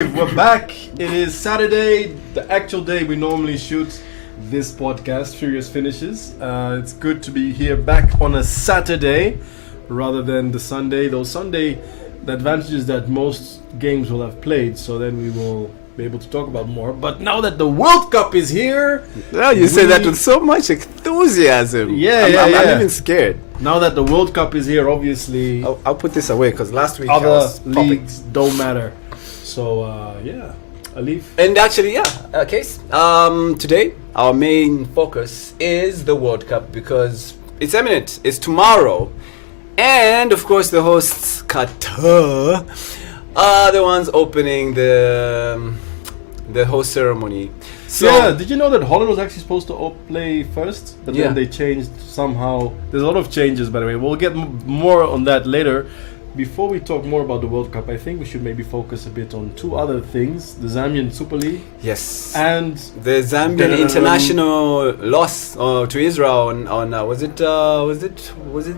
We're back. It is Saturday, the actual day we normally shoot this podcast, Furious Finishes. It's good to be here back on a Saturday rather than the Sunday. Though Sunday, the advantage is that most games will have played, so then we will be able to talk about more. But now that the World Cup is here... Oh, you say that with so much enthusiasm. I'm even scared. Now that the World Cup is here, obviously... I'll put this away because last week other leagues don't matter. So, Alif. And actually, Case. Today, our main focus is the World Cup because it's imminent. It's tomorrow. And, of course, the hosts, Qatar, are the ones opening the host ceremony. So, yeah, did you know that Holland was actually supposed to play first? But then they changed somehow. There's a lot of changes, by the way. We'll get more on that later. Before we talk more about the World Cup, I think we should maybe focus a bit on two other things: the Zambian Super League, yes, and the Zambian international loss to Israel on was it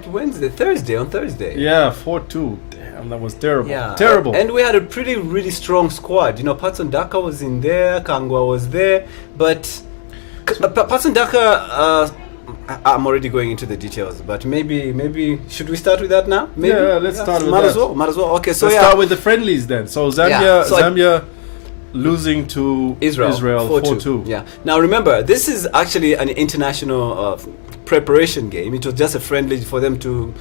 Wednesday, Thursday? On Thursday, yeah, 4-2. Damn, that was terrible. Yeah, terrible. And we had a really strong squad. You know, Patson Daka was in there, Kangwa was there, but Patson Daka. I'm already going into the details, but maybe should we start with that now? Maybe? Yeah, let's start with that. Might as well. Okay, so let's start with the friendlies then. So Zambia losing to Israel 4-2. Yeah. Now remember, this is actually an international preparation game. It was just a friendly for them to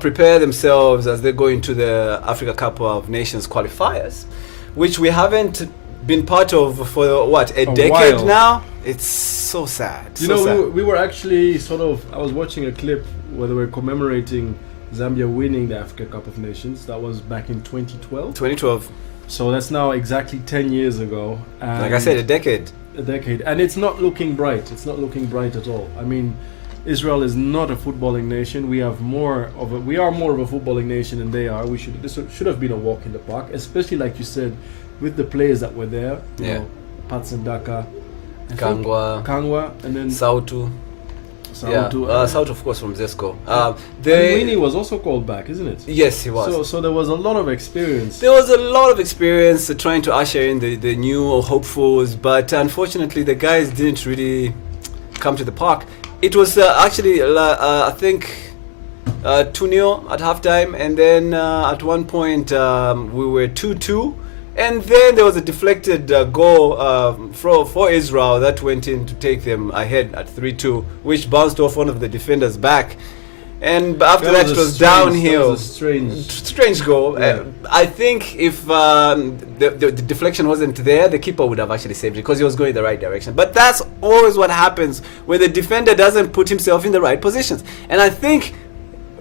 prepare themselves as they go into the Africa Cup of Nations qualifiers, which we haven't been part of for what, a decade while now. It's so sad. We were actually I was watching a clip where they were commemorating Zambia winning the Africa Cup of Nations. That was back in 2012. 2012. So that's now exactly 10 years ago. And like I said, a decade. And it's not looking bright. It's not looking bright at all. I mean, Israel is not a footballing nation. We are more of a footballing nation than they are. This should have been a walk in the park, especially like you said, with the players that were there. You know, Patson Daka, Kangwa, and then Sautu. Sautu, of course, from Zesco. Winnie was also called back, isn't it? Yes, he was. So there was a lot of experience. There was a lot of experience trying to usher in the new hopefuls, but unfortunately the guys didn't really come to the park. It was actually, I think, 2-0 at halftime, and then at one point we were 2-2. And then there was a deflected goal for Israel that went in to take them ahead at 3-2, which bounced off one of the defenders' back. And after that, it was downhill. That was a strange goal. Yeah. I think if the deflection wasn't there, the keeper would have actually saved it because he was going in the right direction. But that's always what happens when the defender doesn't put himself in the right positions. And I think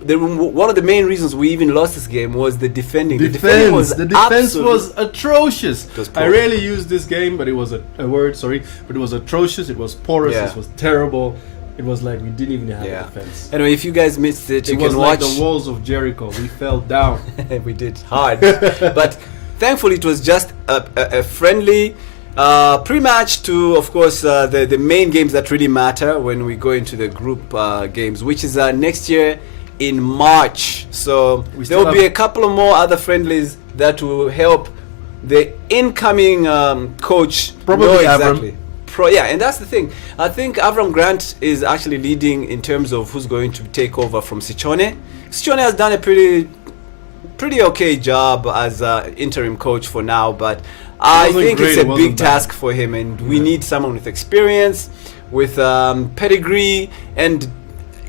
one of the main reasons we even lost this game was the defending. The defense was atrocious. I rarely use this game, but it was but it was atrocious. It was porous. It was terrible. It was like we didn't even have a defense. Anyway, if you guys missed it, you can It watch. was like the walls of Jericho. We fell down. We did hard, but thankfully it was just a friendly pre-match to, of course, the main games that really matter when we go into the group games, which is next year in March. So there will be a couple of more other friendlies that will help the incoming coach probably exactly. And that's the thing. I think Avram Grant is actually leading in terms of who's going to take over from Sichone. Sichone has done a pretty okay job as interim coach for now, but I think it's a big task for him, and we need someone with experience, with pedigree, and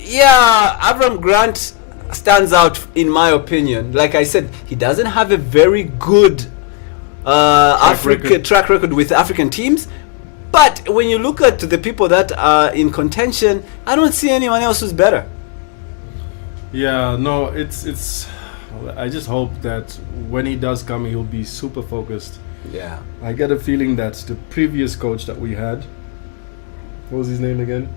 Avram Grant stands out in my opinion. Like I said, he doesn't have a very good track record with African teams, but when you look at the people that are in contention, I don't see anyone else who's better. Yeah, no, it's. I just hope that when he does come, he'll be super focused. Yeah, I get a feeling that the previous coach that we had, what was his name again?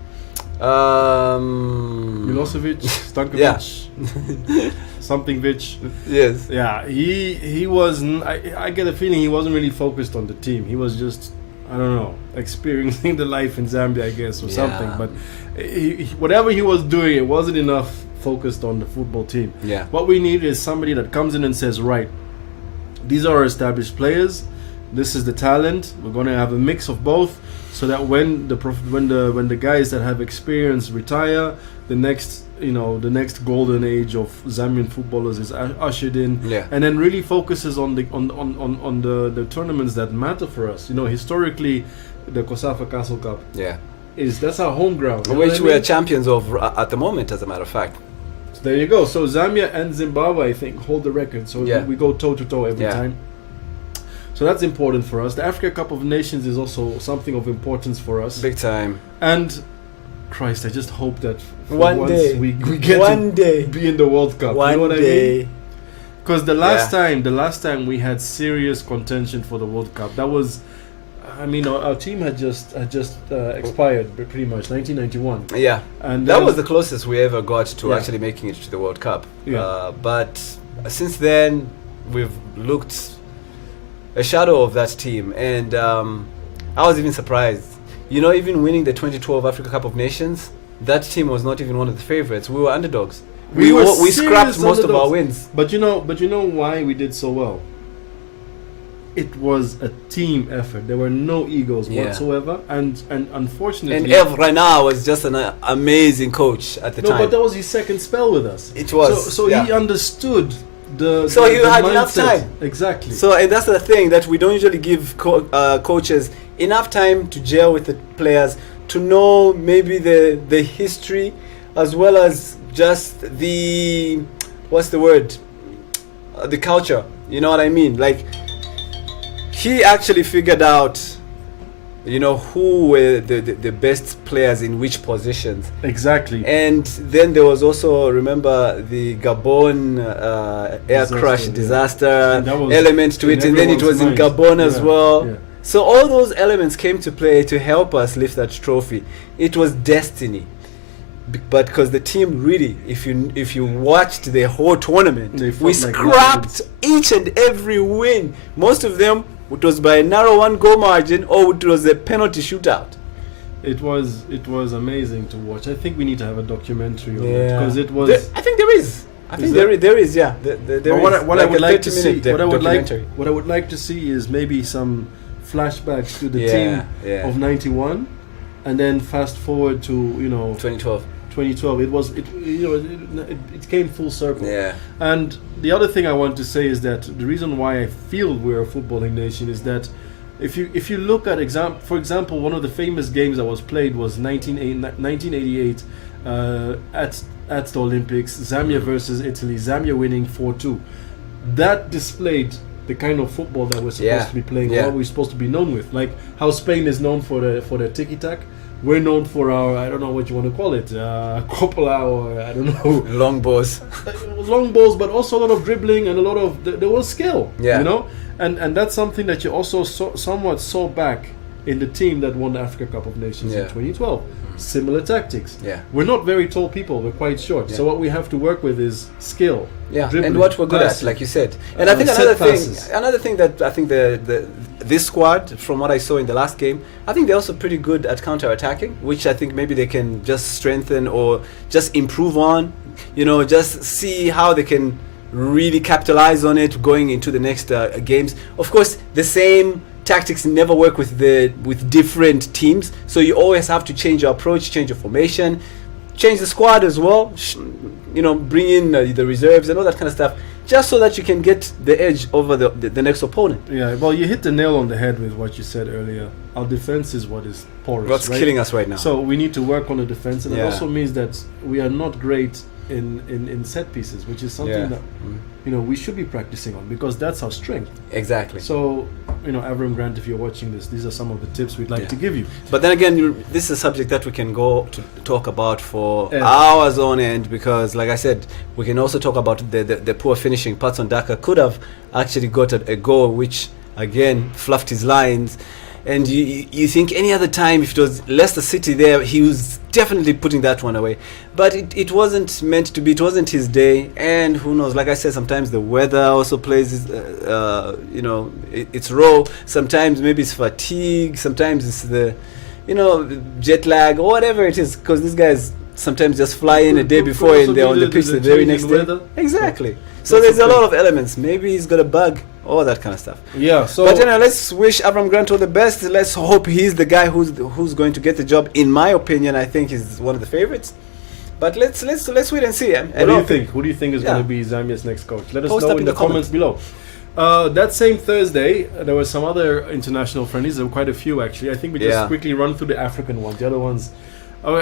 Milosevic, Stankovic, something-vic. Yes. Yeah, he wasn't. I get a feeling he wasn't really focused on the team. He was just, I don't know, experiencing the life in Zambia, I guess, or something. But whatever he was doing, it wasn't enough focused on the football team. Yeah. What we need is somebody that comes in and says, right, these are our established players. this is the talent. We're going to have a mix of both, so that when the guys that have experience retire, the next golden age of Zambian footballers is ushered in, and then really focuses on the tournaments that matter for us. Historically, the Kosafa Castle Cup. That's our home ground, which we are champions of at the moment, as a matter of fact. So there you go. So Zambia and Zimbabwe, I think, hold the record. So we go toe to toe every time. So that's important for us. The Africa Cup of Nations is also something of importance for us. Big time. And Christ, I just hope that one day we get to be in the World Cup. One you know what day. I mean? Because the last time we had serious contention for the World Cup, that was, our team had just expired pretty much, 1991. Yeah, and that was the closest we ever got to actually making it to the World Cup. But since then, we've looked a shadow of that team, and I was even surprised. Even winning the 2012 Africa Cup of Nations, that team was not even one of the favorites. We were underdogs. We scrapped most of our wins. But you know why we did so well? It was a team effort. There were no egos whatsoever, and unfortunately. And Ev Rana was just an amazing coach at the time. No, but that was his second spell with us. It was. So he understood. He had enough time. Exactly. So, and that's the thing that we don't usually give coaches enough time to gel with the players, to know maybe the history, as well as just the the culture. You know what I mean? Like, he actually figured out, who were the best players in which positions. Exactly. And then there was also, remember, the Gabon air crash disaster element to it, and then it was in Gabon as well. Yeah. So all those elements came to play to help us lift that trophy. It was destiny. But because the team really, if you watched the whole tournament, we scrapped each and every win. Most of them, it was by a narrow 1-goal margin, or it was a penalty shootout. It was amazing to watch. I think we need to have a documentary on it, because it was. I think there is. There is. Yeah. What I would like to see is maybe some flashbacks to the team of '91, and then fast forward to 2012. 2012. It came full circle. Yeah. And the other thing I want to say is that the reason why I feel we're a footballing nation is that if you look at for example, one of the famous games that was played was 1988 at the Olympics, Zambia versus Italy. Zambia winning 4-2. That displayed the kind of football that we're supposed to be playing, what we're supposed to be known with. Like how Spain is known for their tiki-tac. We're known for our, I don't know what you want to call it, Coppola, or I don't know. Long balls. Long balls, but also a lot of dribbling and a lot of, there was skill, And that's something that you also somewhat saw back in the team that won the Africa Cup of Nations in 2012. Similar tactics. We're not very tall people, we're quite short. So what we have to work with is skill. And what we're good at, like you said. And I think another thing that I think this squad, from what I saw in the last game, I think they're also pretty good at counter-attacking, which I think maybe they can just strengthen or just improve on, just see how they can really capitalize on it going into the next games. Of course, the same tactics never work with different teams, so you always have to change your approach, change your formation, change the squad as well, bring in the reserves and all that kind of stuff, just so that you can get the edge over the next opponent. Yeah, well, you hit the nail on the head with what you said earlier. Our defense is what is porous. What's killing us right now. So we need to work on the defense, and it also means that we are not great in set pieces, which is something that we should be practicing on, because that's our strength. Exactly. So Avram Grant, if you're watching this, these are some of the tips we'd like to give you. But then again, this is a subject that we can go to talk about for hours on end, because like I said, we can also talk about the poor finishing. Patson Daka could have actually got a goal which again fluffed his lines. And you think any other time, if it was Leicester City there, he was definitely putting that one away. But it wasn't meant to be. It wasn't his day. And who knows? Like I said, sometimes the weather also plays, its role. Sometimes maybe it's fatigue. Sometimes it's the, jet lag or whatever it is. Because these guys sometimes just fly in a day before and they're on the pitch the very next day. Exactly. So there's a lot of elements. Maybe he's got a bug. all that kind of stuff. Yeah. So But let's wish Avram Grant all the best. Let's hope he's the guy who's going to get the job. In my opinion, I think he's one of the favorites. But let's wait and see. what do you think? Who do you think is going Yeah. to be Zambia's next coach? Let us Post know up in the comments below. That same Thursday, there were some other international friendlies. There were quite a few actually. I think we just Yeah. quickly run through the African ones. The other ones,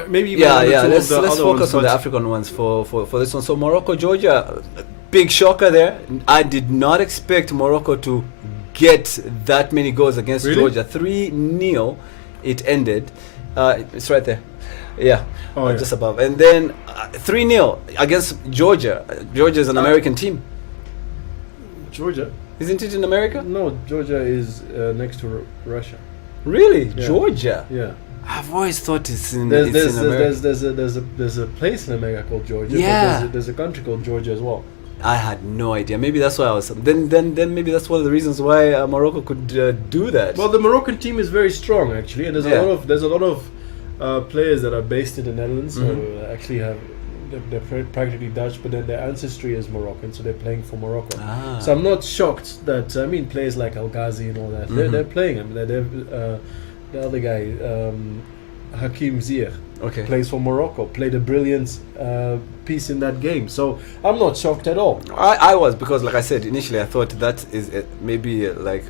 maybe even Yeah, one or yeah. two Let's of the other focus ones, on the but- African ones for this one. So Morocco, Georgia, big shocker there. I did not expect Morocco to get that many goals against Really? Georgia. 3-0 it ended. It's right there. Yeah, Oh, yeah. just above. And then 3-0 against Georgia. Georgia is an American team. Georgia. Isn't it in America? No, Georgia is next to Russia. Really? Yeah. Georgia? Yeah. I've always thought it's in There's America. there's a place in America called Georgia. Yeah. But there's a country called Georgia as well. I had no idea. Maybe that's why I was. Then maybe that's one of the reasons why Morocco could do that. Well, the Moroccan team is very strong actually, and Yeah. there's a lot of players that are based in the Netherlands. Mhm. So actually they're practically Dutch, but then their ancestry is Moroccan, so they're playing for Morocco. Ah. So I'm not shocked that players like Al Ghazi and all that they're playing. I mean, the other guy, Hakim Ziyech, Okay. plays for Morocco. Played a brilliant piece in that game. So I'm not shocked at all. I was, because like I said initially, I thought that is maybe like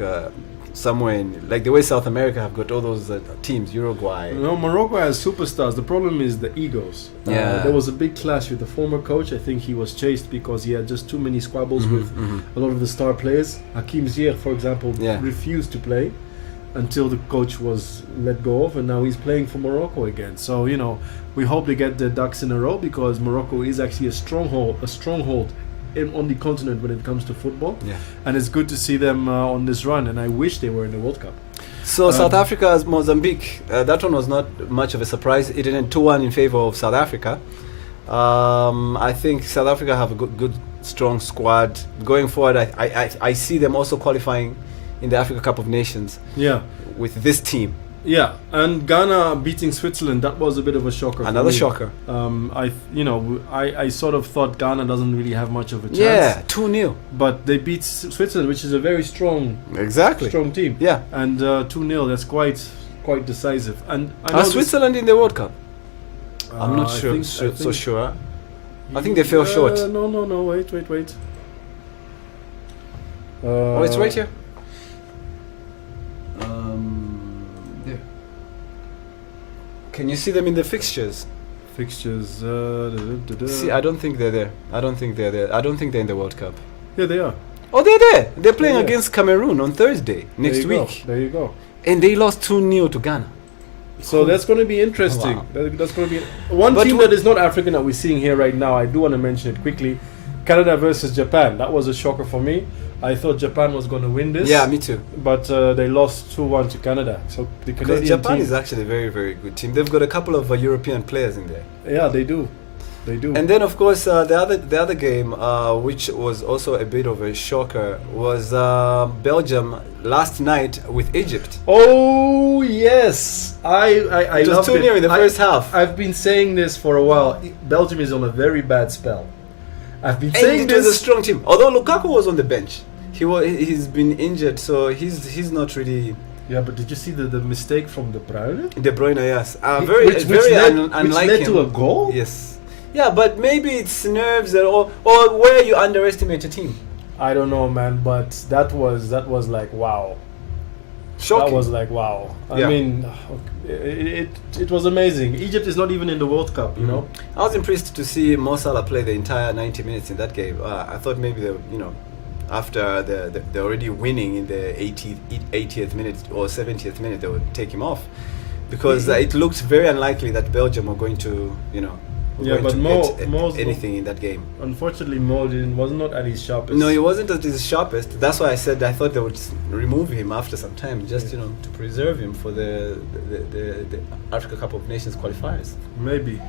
somewhere in like the way South America have got all those teams, Uruguay. No, Morocco has superstars. The problem is the egos. Yeah. There was a big clash with the former coach. I think he was chased because he had just too many squabbles with a lot of the star players. Hakim Ziyech, for example, Yeah. refused to play until the coach was let go of, and now he's playing for Morocco again. So we hope they get their ducks in a row, because Morocco is actually a stronghold on the continent when it comes to football. Yeah. And it's good to see them on this run, and I wish they were in the World Cup. So South Africa as Mozambique, that one was not much of a surprise. It ended 2-1 in favor of South Africa. I think South Africa have a good strong squad going forward. I see them also qualifying in the Africa Cup of Nations Yeah. with this team. Yeah, and Ghana beating Switzerland, that was a bit of a shocker. Another for me. shocker. I sort of thought Ghana doesn't really have much of a chance. Yeah, 2-0. But they beat Switzerland, which is a very strong Exactly. team. Yeah. And 2-0, that's quite decisive. And I know Are this- Switzerland in the World Cup? I'm not I sure. think- So sure. I think they fell short. No, wait. Oh, it's right here. There. Can you see them in the fixtures? Fixtures. See, I don't think they're there. I don't think they're in the World Cup. Yeah, they are. Oh, they're there. They're playing Yeah. against Cameroon on Thursday next There you go. week. There you go. And they lost 2-0 to Ghana. So that's going to be interesting. Wow. That's going to be one But team what- that is not African that we're seeing here right now. I do want to mention it quickly. Canada versus Japan. That was a shocker for me. I thought Japan was going to win this. Yeah, me too. But they lost 2-1 to Canada. So the Because Canadian Japan team. is actually a very, very good team. They've got a couple of European players in there. Yeah, they do. They do. And then, of course, the other game, which was also a bit of a shocker, was Belgium last night with Egypt. Oh yes, I It was loved 2-0 in the first half. I've been saying this for a while. Belgium is on a very bad spell. I've been saying And it was a this. strong team. Although Lukaku was on the bench, he's been injured, so he's not really. Yeah, but did you see the mistake from De Bruyne? De Bruyne, yes, Which led unlike led him. to a goal. Yes. Yeah, but maybe it's nerves or where you underestimate a team. I don't know, man, but that was like wow. Shocking. That was like wow. Yeah. I mean, it was amazing. Egypt is not even in the World Cup, you know. I was impressed to see Mo Salah play the entire 90 minutes in that game. I thought maybe after they're already winning in the 80th minute or 70th minute, they would take him off, because it looked very unlikely that Belgium were going to get anything in that game. Unfortunately, Mo was not at his sharpest. No, he wasn't at his sharpest. That's why I said I thought they would remove him after some time, just to preserve him for the Africa Cup of Nations qualifiers. Maybe.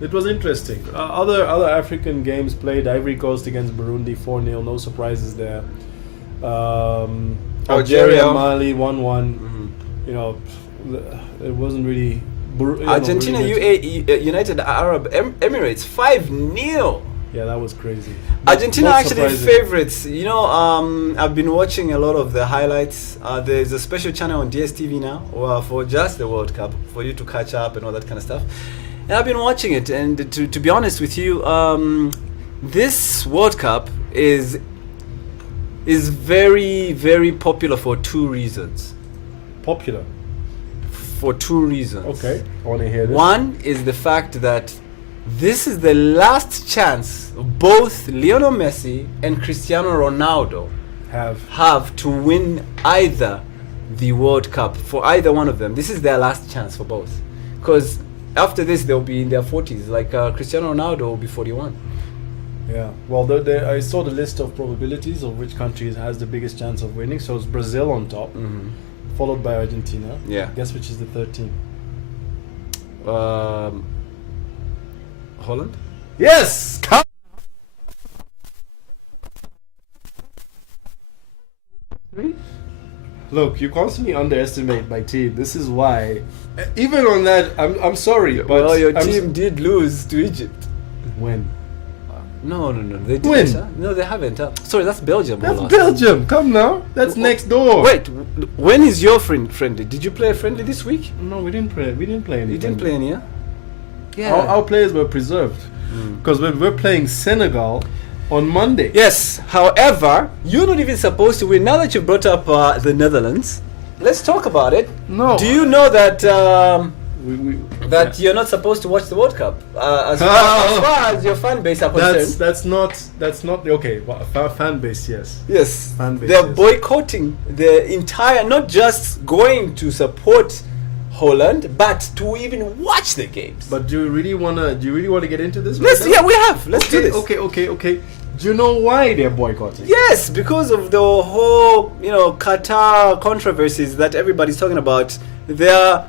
It was interesting. Other African games played. Ivory Coast against Burundi 4-0. No surprises there. Algeria, Mali 1-1. It wasn't really. Argentina, really United Arab Emirates 5-0. Yeah, that was crazy. But Argentina not actually surprising. favorites. You know, I've been watching a lot of the highlights. There's a special channel on DSTV now for just the World Cup for you to catch up and all that kind of stuff. And I've been watching it, and to be honest with you, this World Cup is very, very popular for two reasons. Popular. For two reasons. Okay, I want to hear this. One is the fact that this is the last chance both Lionel Messi and Cristiano Ronaldo have to win either the World Cup, for either one of them. This is their last chance for both. Because after this, they'll be in their 40s. Like Cristiano Ronaldo will be 41. Yeah. Well, I saw the list of probabilities of which country has the biggest chance of winning. So it's Brazil on top, followed by Argentina. Yeah. Guess which is the third team? Holland? Yes! Come. Look, you constantly underestimate my team. This is why. Even on that, I'm sorry, but well, your team did lose to Egypt. When? No, they didn't. When? Huh? No, they haven't. Sorry, that's Belgium. That's Belgium. Come now. That's next door. Wait, when is your friendly? Did you play a friendly this week? No, we didn't play. We didn't play any. You didn't play any, yeah? Yeah. Our players were preserved because we're playing Senegal on Monday. Yes. However, you're not even supposed to win. Now that you brought up the Netherlands, let's talk about it. No. Do you know that that you're not supposed to watch the World Cup as far as your fan base are concerned? That's not okay. Well, fan base, yes. Yes. Fan base, They're yes. boycotting the entire, not just going to support Holland, but to even watch the games. But do you really wanna get into this? Let's right now? yeah, we have. Let's do this. Okay. Do you know why they're boycotting? Yes, because of the whole, Qatar controversies that everybody's talking about. Their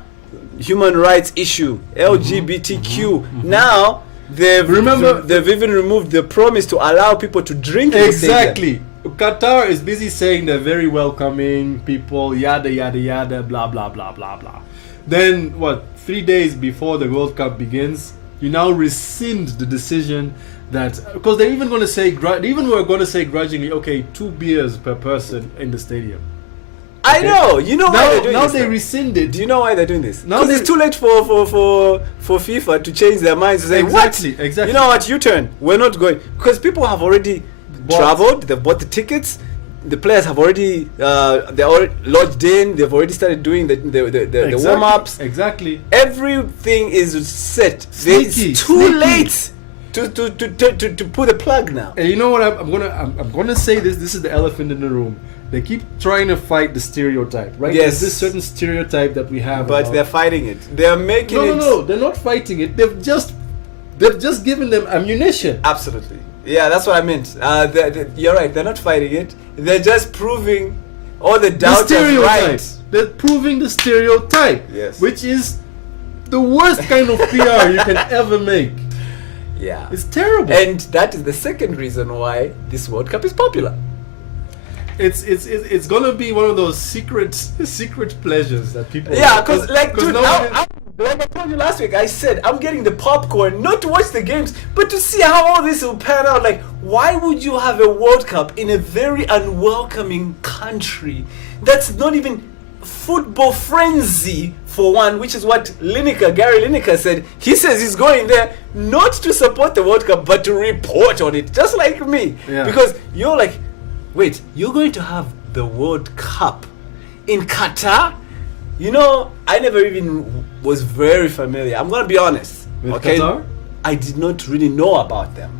human rights issue, LGBTQ. Now they've even removed the promise to allow people to drink. Exactly. Qatar is busy saying they're very welcoming people, yada yada yada, blah blah blah blah blah. Then 3 days before the World Cup begins, you now rescind the decision that, because they're even going to say, were going to say grudgingly, okay, 2 beers per person in the stadium. I know. You know why they're doing now this? Now they though? rescinded. Do you know why they're doing this? Now Because it's too late for FIFA to change their minds to say, Exactly. You know what? U-turn. We're not going, because people have already traveled. They've bought the tickets. The players have already they're already lodged in. They've already started doing the warm ups. Exactly. Everything is set. Sneaky, It's too late to pull the plug now. And you know what? I'm gonna say this. This is the elephant in the room. They keep trying to fight the stereotype, right? Yes. There's this certain stereotype that we have. But about, they're fighting it. They're making it. No, they're not fighting it. They've just given them ammunition. Absolutely. Yeah, that's what I meant. You're right. They're not fighting it. They're just proving all the doubters right. They're proving the stereotype. Yes. Which is the worst kind of PR you can ever make. Yeah. It's terrible. And that is the second reason why this World Cup is popular. It's gonna be one of those secret pleasures that people. Yeah, because like I told you last week, I said I'm getting the popcorn not to watch the games, but to see how all this will pan out. Like, why would you have a World Cup in a very unwelcoming country that's not even football frenzy for one, which is what Gary Lineker said. He says he's going there not to support the World Cup, but to report on it, just like me. Yeah. Because you're like, wait, you're going to have the World Cup in Qatar? I never even was very familiar. I'm going to be honest. With Qatar? I did not really know about them,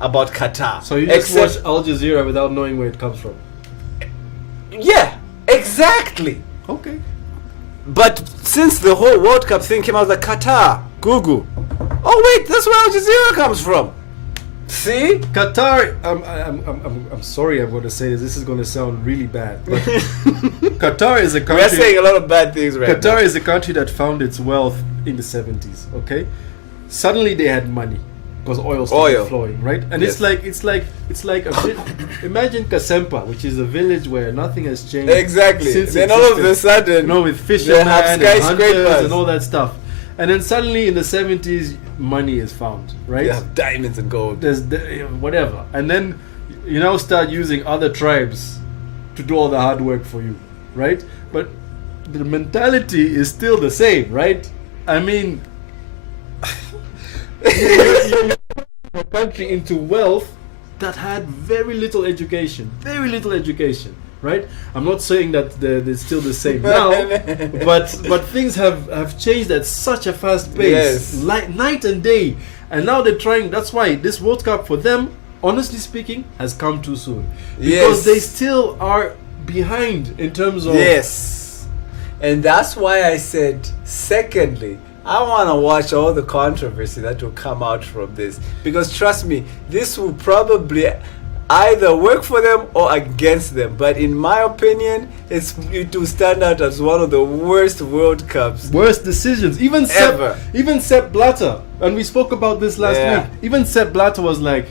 about Qatar. So you just watch Al Jazeera without knowing where it comes from? Yeah, exactly. Okay. But since the whole World Cup thing came out, like Qatar, Google. Oh wait, that's where Al Jazeera comes from. See? Qatar, I'm sorry I'm going to say this. This is going to sound really bad. But Qatar is a country... We're saying a lot of bad things right now. Qatar is a country that found its wealth in the 70s, okay? Suddenly they had money because oil started flowing, right? And Yes. it's like imagine Kasempa, which is a village where nothing has changed. Exactly. Since Then all of a existence. sudden, with fishermen have and hunters skyscrapers and all that stuff. And then suddenly in the 70s, money is found, right? Yeah, diamonds and gold. There's whatever. And then you now start using other tribes to do all the hard work for you, right? But the mentality is still the same, right? I mean, you're a country into wealth that had very little education, right? I'm not saying that they're still the same now, but things have changed at such a fast pace, Yes. like night and day. And now they're trying. That's why this World Cup for them, honestly speaking, has come too soon, because Yes. they still are behind in terms of Yes. And that's why I said, secondly, I want to watch all the controversy that will come out from this. Because trust me, this will probably either work for them or against them. But in my opinion, it will stand out as one of the worst World Cups. worst decisions. Even Ever. Sepp Blatter, and we spoke about this last Yeah. week. Even Sepp Blatter was like,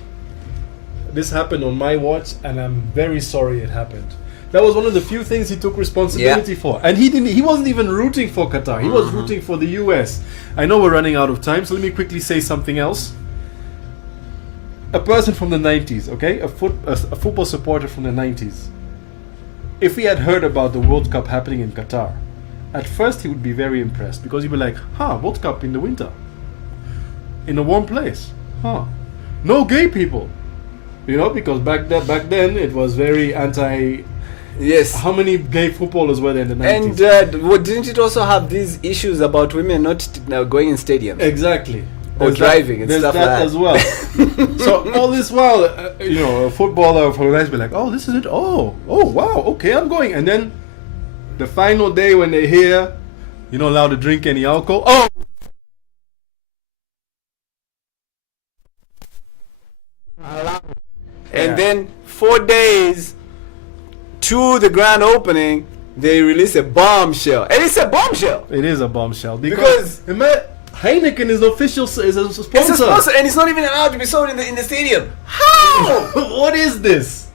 "This happened on my watch, and I'm very sorry it happened." That was one of the few things he took responsibility for, and he wasn't even rooting for Qatar. He was rooting for the US. I know we're running out of time, so let me quickly say something else. A person from the 90s, okay, a football supporter from the 90s. If he had heard about the World Cup happening in Qatar, at first he would be very impressed, because he'd be like, World Cup in the winter, in a warm place, no gay people, because back then it was very anti. Yes. How many gay footballers were there in the 90s? And didn't it also have these issues about women not going in stadiums? Exactly. Or driving and there's stuff like that. as well. So all this while, a footballer from the be like, "Oh, this is it. Oh, wow. Okay, I'm going." And then the final day when they're here, you're not allowed to drink any alcohol. Oh. And Yeah. then 4 days to the grand opening, they release a bombshell. And it's a bombshell. It is a bombshell Because- Heineken is official. Is a sponsor. It's a sponsor, and it's not even allowed to be sold in the stadium. How? What is this?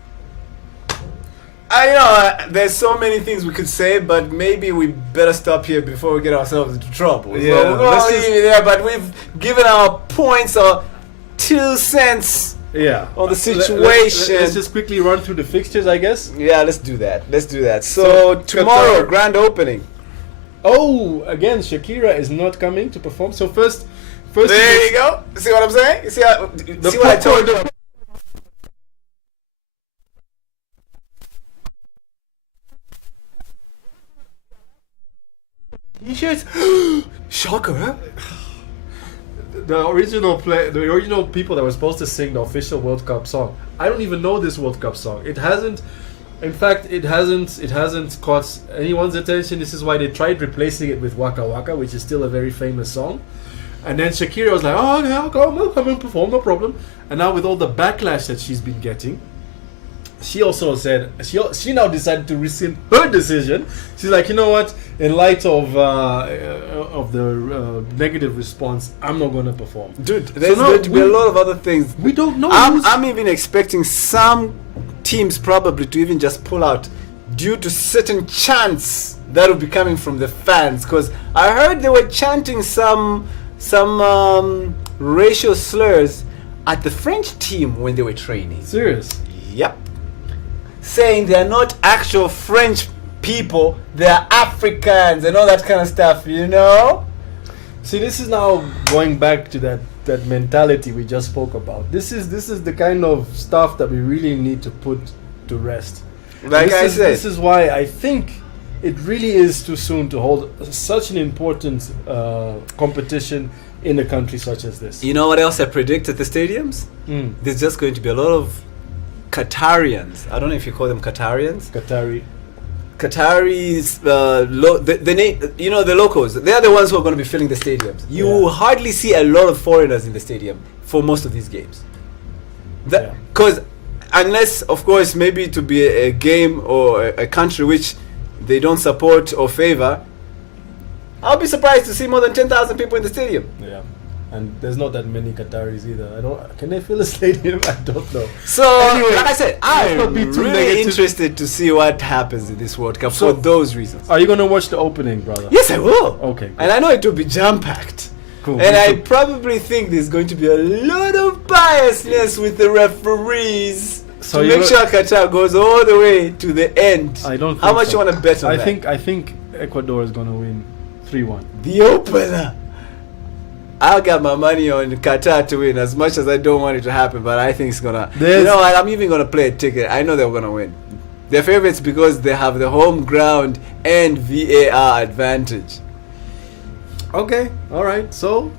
I know there's so many things we could say, but maybe we better stop here before we get ourselves into trouble. Yeah, So we're let's gonna just- leave it there, but we've given our points or 2 cents. Yeah. On the Let's situation. just quickly run through the fixtures, I guess. Yeah, let's do that. So So, tomorrow, Qatar- grand opening. Oh, again, Shakira is not coming to perform. So first There you go. See what I'm saying? See what I told you? T-shirts. Shocker, huh? the original people that were supposed to sing the official World Cup song. I don't even know this World Cup song. It hasn't. In fact, it hasn't caught anyone's attention. This is why they tried replacing it with Waka Waka, which is still a very famous song. And then Shakira was like, "Oh, okay, I'll come and perform, no problem." And now with all the backlash that she's been getting, she also said she now decided to rescind her decision. She's like, "You know what? In light of the negative response, I'm not going to perform." Dude, there's now going to be a lot of other things. We don't know. I'm even expecting some teams probably to even just pull out due to certain chants that will be coming from the fans. Because I heard they were chanting some racial slurs at the French team when they were training. Serious. Yep. Saying they're not actual French people, they're Africans and all that kind of stuff, See, this is now going back to that mentality we just spoke about. This is the kind of stuff that we really need to put to rest. This is why I think it really is too soon to hold such an important competition in a country such as this. You know what else I predict at the stadiums? There's just going to be a lot of Qatarians. I don't know if you call them Qatarians. Qataris, the name, the locals. They are the ones who are going to be filling the stadiums. You hardly see a lot of foreigners in the stadium for most of these games. Because unless, of course, maybe to be a game or a country which they don't support or favor, I'll be surprised to see more than 10,000 people in the stadium. Yeah. And there's not that many Qataris either. I don't. Can they fill a stadium? I don't know. So, Anyway, like I said, I'm not be too really negative. interested to see what happens in this World Cup So- for those reasons. Are you gonna watch the opening, brother? Yes, I will. Okay. Cool. And I know it will be jam-packed. Cool. And Me I too. probably think there's going to be a lot of biasness with the referees So to you make don't- sure Qatar goes all the way to the end. I don't. How think much so. you want to bet on I that? think Ecuador is gonna win 3-1. The opener. I got my money on Qatar to win, as much as I don't want it to happen, but I think it's gonna. You know what? I'm even gonna play a ticket. I know they're gonna win. They're favorites because they have the home ground and VAR advantage. Okay. All right. So,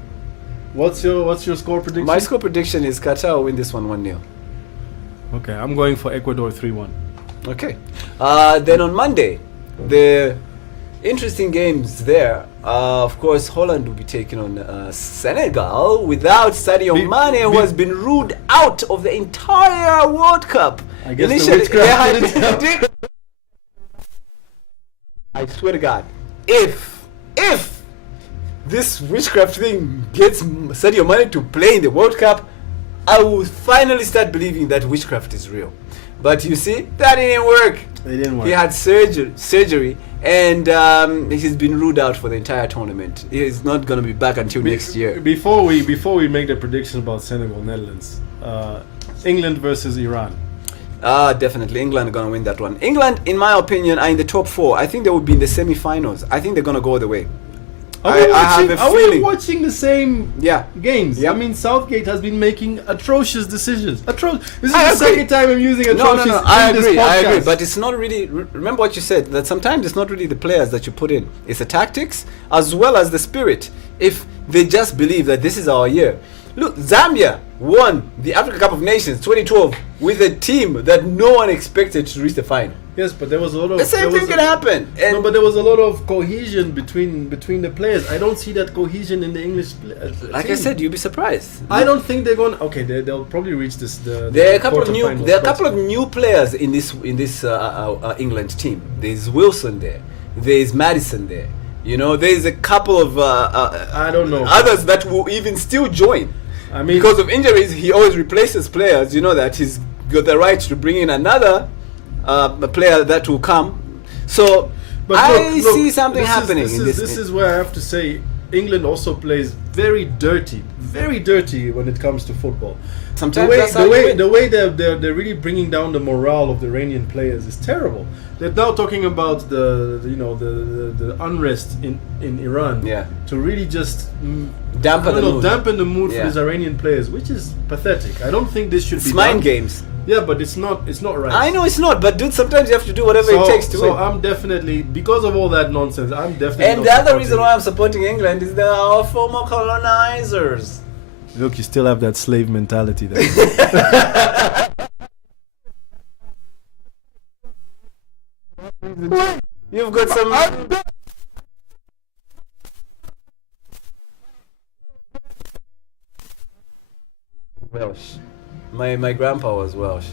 what's your score prediction? My score prediction is Qatar will win this one 1-0. Okay, I'm going for Ecuador 3-1. Okay. Then on Monday, the interesting games there. Of course, Holland will be taking on Senegal without Sadio Mane, who has been ruled out of the entire World Cup. I guess the Initially, witchcraft they didn't help. I swear to God, if this witchcraft thing gets Sadio Mane to play in the World Cup, I will finally start believing that witchcraft is real. But you see, that didn't work. It didn't work. He had surgery, and he's been ruled out for the entire tournament. He's not going to be back until next year. Before we make the prediction about Senegal, Netherlands, England versus Iran. Definitely, England are going to win that one. England, in my opinion, are in the top 4. I think they will be in the semi-finals. I think they're going to go all the way. I have a Are we feeling. watching the same Yeah. games? Yep. I mean, Southgate has been making atrocious decisions. This is I the agree. second time I'm using atrocious No. I in this agree. I agree. podcast. But it's not really. Remember what you said, that sometimes it's not really the players that you put in. It's the tactics as well as the spirit. If they just believe that this is our year. Look, Zambia won the Africa Cup of Nations 2012 with a team that no one expected to reach the final. Yes, but there was a lot of The same thing can happen. And No, but there was a lot of cohesion between the players. I don't see that cohesion in the English. like I team. said, you'll be surprised. I don't think they're going. Okay, they'll probably reach this. There are a couple of new. quarterfinals, There are a but- couple of new players in this England team. There's Wilson there. There's Madison there. You know, there's a couple of I don't know. others that will even still join. I mean, Because of injuries, he always replaces players. You know that he's got the right to bring in another a player that will come. So but I look, see something this happening is, in this. This is where I have to say England also plays very dirty when it comes to football. Sometimes that's how you win. The way they're really bringing down the morale of the Iranian players is terrible. They're now talking about the unrest in Iran. Yeah. To really just Dampen the mood. dampen the mood Yeah. for these Iranian players, which is pathetic. I don't think this should It's be mind done. games. Yeah, but it's not right. I know it's not, but dude, sometimes you have to do whatever it takes to so win. I'm definitely, because of all that nonsense, I'm definitely. And not the other supporting reason it. why I'm supporting England is they are our former colonizers. Look, you still have that slave mentality there. You've got some. Welsh. My grandpa was Welsh.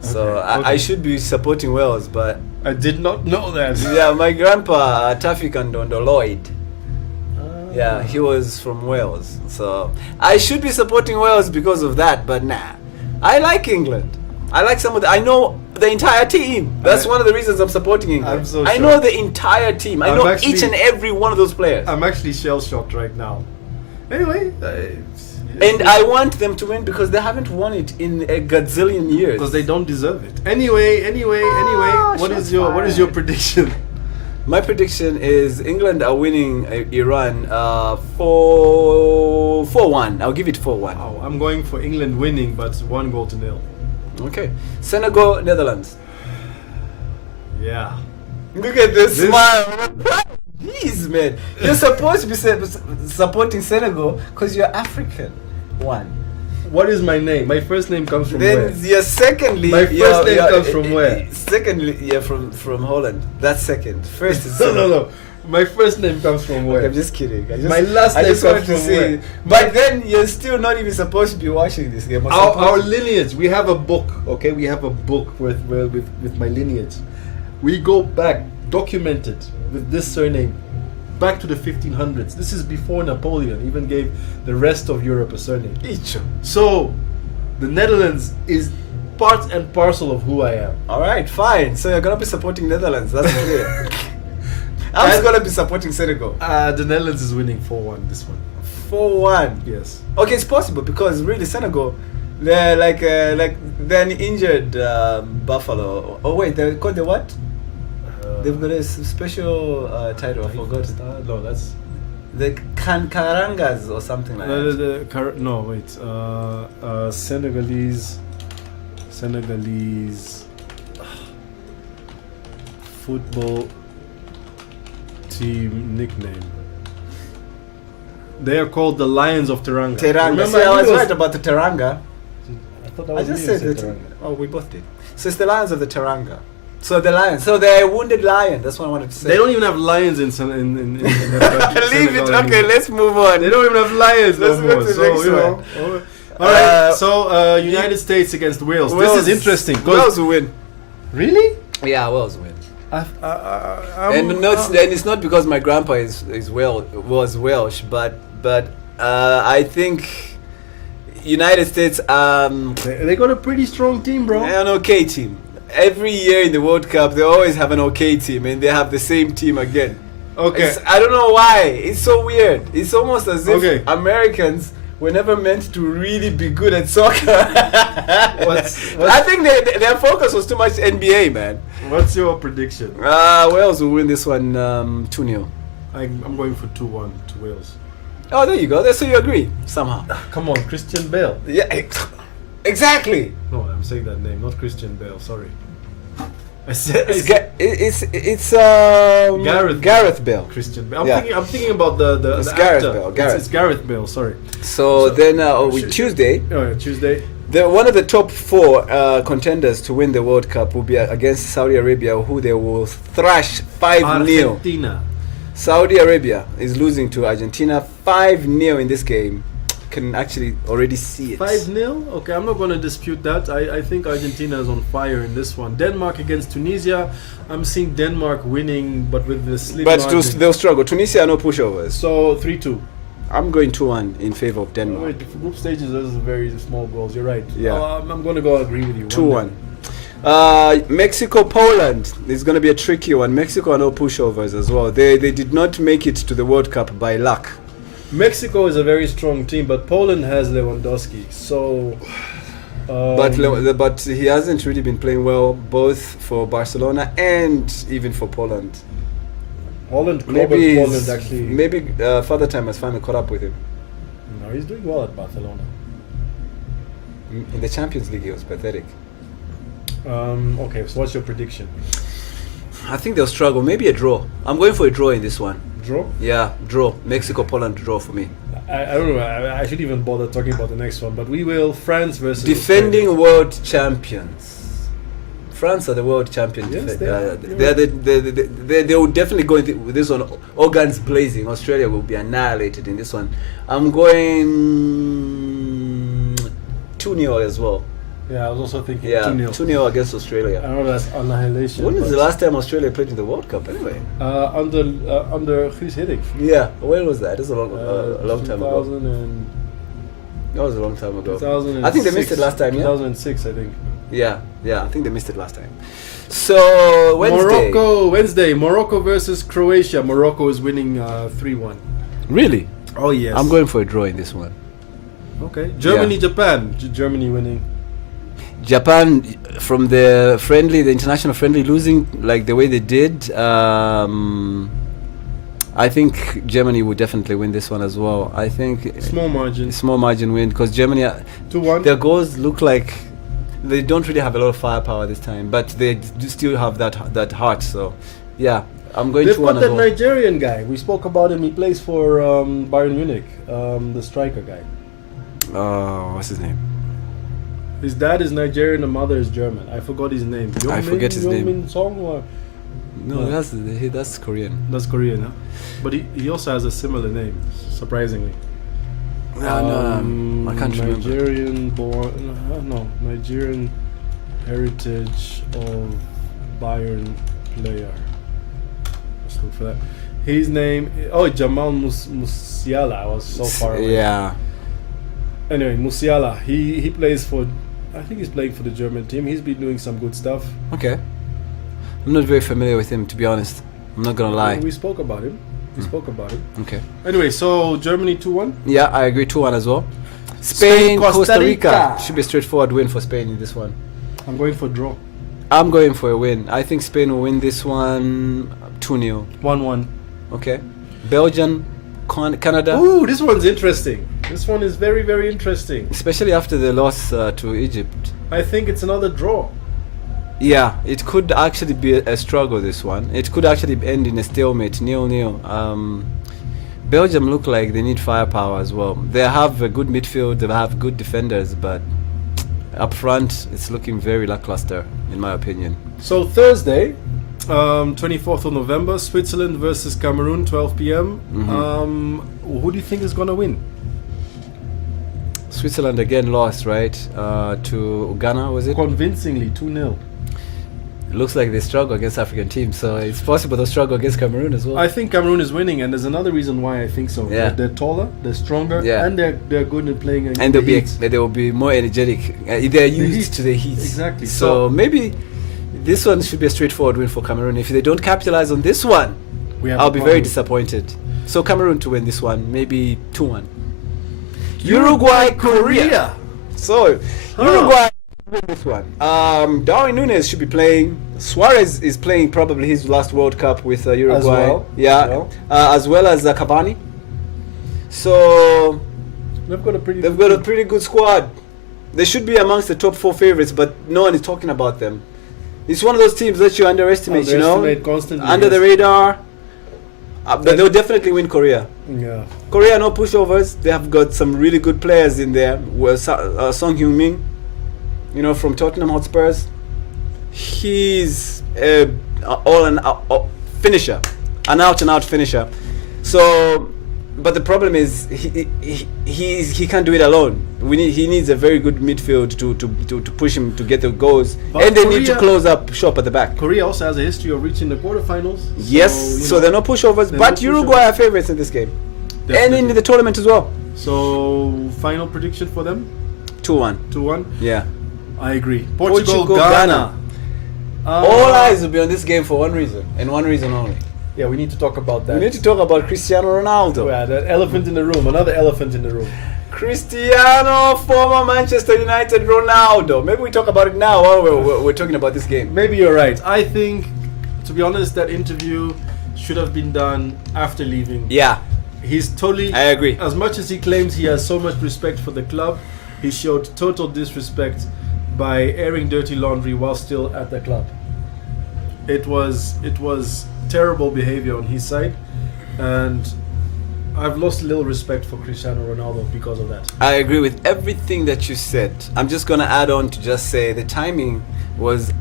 So Okay, I okay. should be supporting Wales, but I did not know that. yeah, my grandpa, Tafik and Lloyd. Yeah, he was from Wales. So I should be supporting Wales because of that, but nah. I like England. I like some of the. I know the entire team. That's one of the reasons I'm supporting England. I'm so I know the entire team. I I'm know actually- each and every one of those players. I'm actually shell shocked right now. Anyway, And I want them to win because they haven't won it in a gazillion years. because they don't deserve it. Anyway, what shots is your fired. prediction? My prediction is England are winning Iran 4-1. I'll give it 4-1. Wow, I'm going for England winning, but 1-0. Okay. Senegal, Netherlands. Yeah. Look at this smile. Jeez, man. You're supposed to be supporting Senegal because you're African. One. What is my name? My first name comes from Then where? you're secondly. My first name comes from where? Secondly, yeah, from Holland. That's second. First is No. My first name comes from where? Okay, I'm just kidding. My last I name just comes wanted to from say. where? But then you're still not even supposed to be watching this game. Our lineage. We have a book. Okay, we have a book with my lineage. We go back, documented with this surname. back to the 1500s. This is before Napoleon even gave the rest of Europe a surname. So, the Netherlands is part and parcel of who I am. All right, fine. So you're gonna be supporting Netherlands. That's clear. I'm just gonna be supporting Senegal. The Netherlands is winning 4-1 this one. 4-1. Yes. Okay, it's possible because really Senegal, they're like they're an injured buffalo. Oh wait, they're called the what? They've got a special title. I forgot. No, that's the Kankarangas or something like that. no, wait. Senegalese football team nickname. They are called the Lions of Teranga. Teranga. See, I was right about the Teranga. I thought that I was just me said who it. Teranga. Oh, we both did. So it's the Lions of the Teranga. So the Lions. So they're a wounded lion. That's what I wanted to say. They don't even have lions in Leave it. Okay, let's move on. They don't even have lions Let's no go more. to the So next you know. one. All right. So United States against Wales. This is interesting. 'Cause- Wales will win. Really? Yeah, Wales will win. I'm- And it's not because my grandpa was Welsh, but I think United States they got a pretty strong team, bro. they're an okay team. Every year in the World Cup, they always have an okay team, and they have the same team again. Okay. I don't know why. It's so weird. It's almost as if Okay. Americans were never meant to really be good at soccer. What's- I think their focus was too much NBA, man. What's your prediction? Wales will win this one 2-0. I'm going for 2-1 to Wales. Oh, there you go. So you agree somehow. Come on, Christian Bale. Yeah, exactly. No, I'm saying that name, not Christian Bale. Sorry. I said It's Gareth Bale. Christian Bale. Yeah. I'm thinking about the It's the Gareth actor. Bale, Gareth. It's Gareth Bale. Sorry. So then Tuesday, Oh yeah, Tuesday. one of the top 4 contenders to win the World Cup will be against Saudi Arabia, who they will thrash 5-0. Argentina. Saudi Arabia is losing to Argentina 5-0 in this game. Can actually already see it. 5-0. Okay, I'm not going to dispute that. I think Argentina is on fire in this one. Denmark against Tunisia. I'm seeing Denmark winning, but with the slim But margin. they'll struggle. Tunisia no pushovers. So 3-2. I'm going 2-1 in favor of Denmark. Wait, for group stages, those are very small goals. You're right. Yeah. I'm going to go agree with you. 2-1. Mexico, Poland is going to be a tricky one. Mexico are no pushovers as well. They did not make it to the World Cup by luck. Mexico is a very strong team, but Poland has Lewandowski. So, But he hasn't really been playing well, both for Barcelona and even for Poland. Poland, Maybe Poland actually. maybe Father Time has finally caught up with him. No, he's doing well at Barcelona. In the Champions League, he was pathetic. Okay, so what's your prediction? I think they'll struggle. Maybe a draw. I'm going for a draw in this one. Draw? Yeah, draw. Mexico, Poland, draw for me. I don't know. I shouldn't even bother talking about the next one, but we will. France versus Defending Australia. world champions. France are the world champions. Yes, they are. They will definitely go into with this one. Organs blazing. Australia will be annihilated in this one. I'm going 2-0 as well. Yeah, I was also thinking Yeah, 2-0. 2-0 against I Australia. know that's annihilation. When was but, the last time Australia played in the World Cup anyway? under Guus Hiddink. Yeah, when was that? It was a long time ago. 2000 and That was a long time ago. 2006. I think they missed it last time, yeah? 2006, I think. Yeah, I think they missed it last time. So, Wednesday. Morocco versus Croatia. Morocco is winning 3-1. Really? Oh, yes. I'm going for a draw in this one. Okay. Germany, Japan. Germany winning. Japan, from the international friendly, losing like the way they did, I think Germany would definitely win this one as well. I think Small margin win because Germany, 2-1. their goals look like they don't really have a lot of firepower this time, but they do still have that heart. So, yeah, I'm going They've 2-1 got as that well. Nigerian guy. We spoke about him. He plays for Bayern Munich. The striker guy. What's his name? His dad is Nigerian, the mother is German. I forgot his name. I forget his name. Min Song or No, that's Korean. that's Korean, huh? But he also has a similar name, surprisingly. I can't remember. Nigerian born, Nigerian heritage of Bayern player. good for that. His name, Jamal Musiala. I was so far away. Yeah. Anyway, Musiala. He plays for, I think he's playing for the German team. He's been doing some good stuff. Okay. I'm not very familiar with him, to be honest. I'm not gonna lie. We spoke about him. Okay. Anyway, so Germany 2-1. Yeah, I agree. 2-1 as well. Spain, Costa Costa Rica. Rica. Should be a straightforward win for Spain in this one. I'm going for draw. I'm going for a win. I think Spain will win this one 2-0. 1-1. Okay. Belgium, Canada. Ooh, this one's interesting. This one is very, very interesting. Especially after the loss to Egypt. I think it's another draw. Yeah, it could actually be a struggle, this one. It could actually end in a stalemate, 0-0. Belgium look like they need firepower as well. They have a good midfield, they have good defenders, but up front, it's looking very lackluster, in my opinion. So Thursday, 24th of November, Switzerland versus Cameroon, 12 p.m. Who do you think is going to win? Switzerland again lost, right? To Ghana, was it? Convincingly, 2-0. It looks like they struggle against African teams, so it's possible they'll struggle against Cameroon as well. I think Cameroon is winning, and there's another reason why I think so. Yeah. They're taller, they're stronger, Yeah. and they're good at playing. And they will be more energetic. They're used heat. to the heat. Exactly. So maybe this one should be a straightforward win for Cameroon. If they don't capitalize on this one, I'll be very disappointed. So Cameroon to win this one, maybe 2-1. Uruguay, Korea. So Uruguay win this one. Darwin Núñez should be playing. Suarez is playing probably his last World Cup with Uruguay. As well. Yeah, as well as Cavani. So They've got a pretty good squad. They should be amongst the top 4 favorites, but no one is talking about them. It's one of those teams that you underestimate, constantly. under the radar. But they'll definitely win Korea. Yeah. Korea, no pushovers. They have got some really good players in there. Song Heung-min, from Tottenham Hotspurs. He's finisher, an out-and-out finisher. So, but the problem is he can't do it alone. He needs a very good midfield to push him to get the goals, But and they Korea, need to close up shop at the back. Korea also has a history of reaching the quarterfinals. Yes, so they're no pushovers, but Uruguay are favorites in this game, Definitely. and in the tournament as well. So final prediction for them: 2-1. 2-1. Yeah. I agree. Portugal, Ghana. Ghana. All eyes will be on this game for one reason, and one reason only. Yeah, we need to talk about that. We need to talk about Cristiano Ronaldo. Yeah, that elephant in the room. Another elephant in the room. Cristiano, former Manchester United Ronaldo. Maybe we talk about it now while we're talking about this game. Maybe you're right. I think, to be honest, that interview should have been done after leaving. Yeah, He's totally... I agree. As much as he claims he has so much respect for the club, he showed total disrespect by airing dirty laundry while still at the club. It was terrible behavior on his side, and I've lost a little respect for Cristiano Ronaldo because of that. I agree with everything that you said. I'm just gonna add on to just say the timing was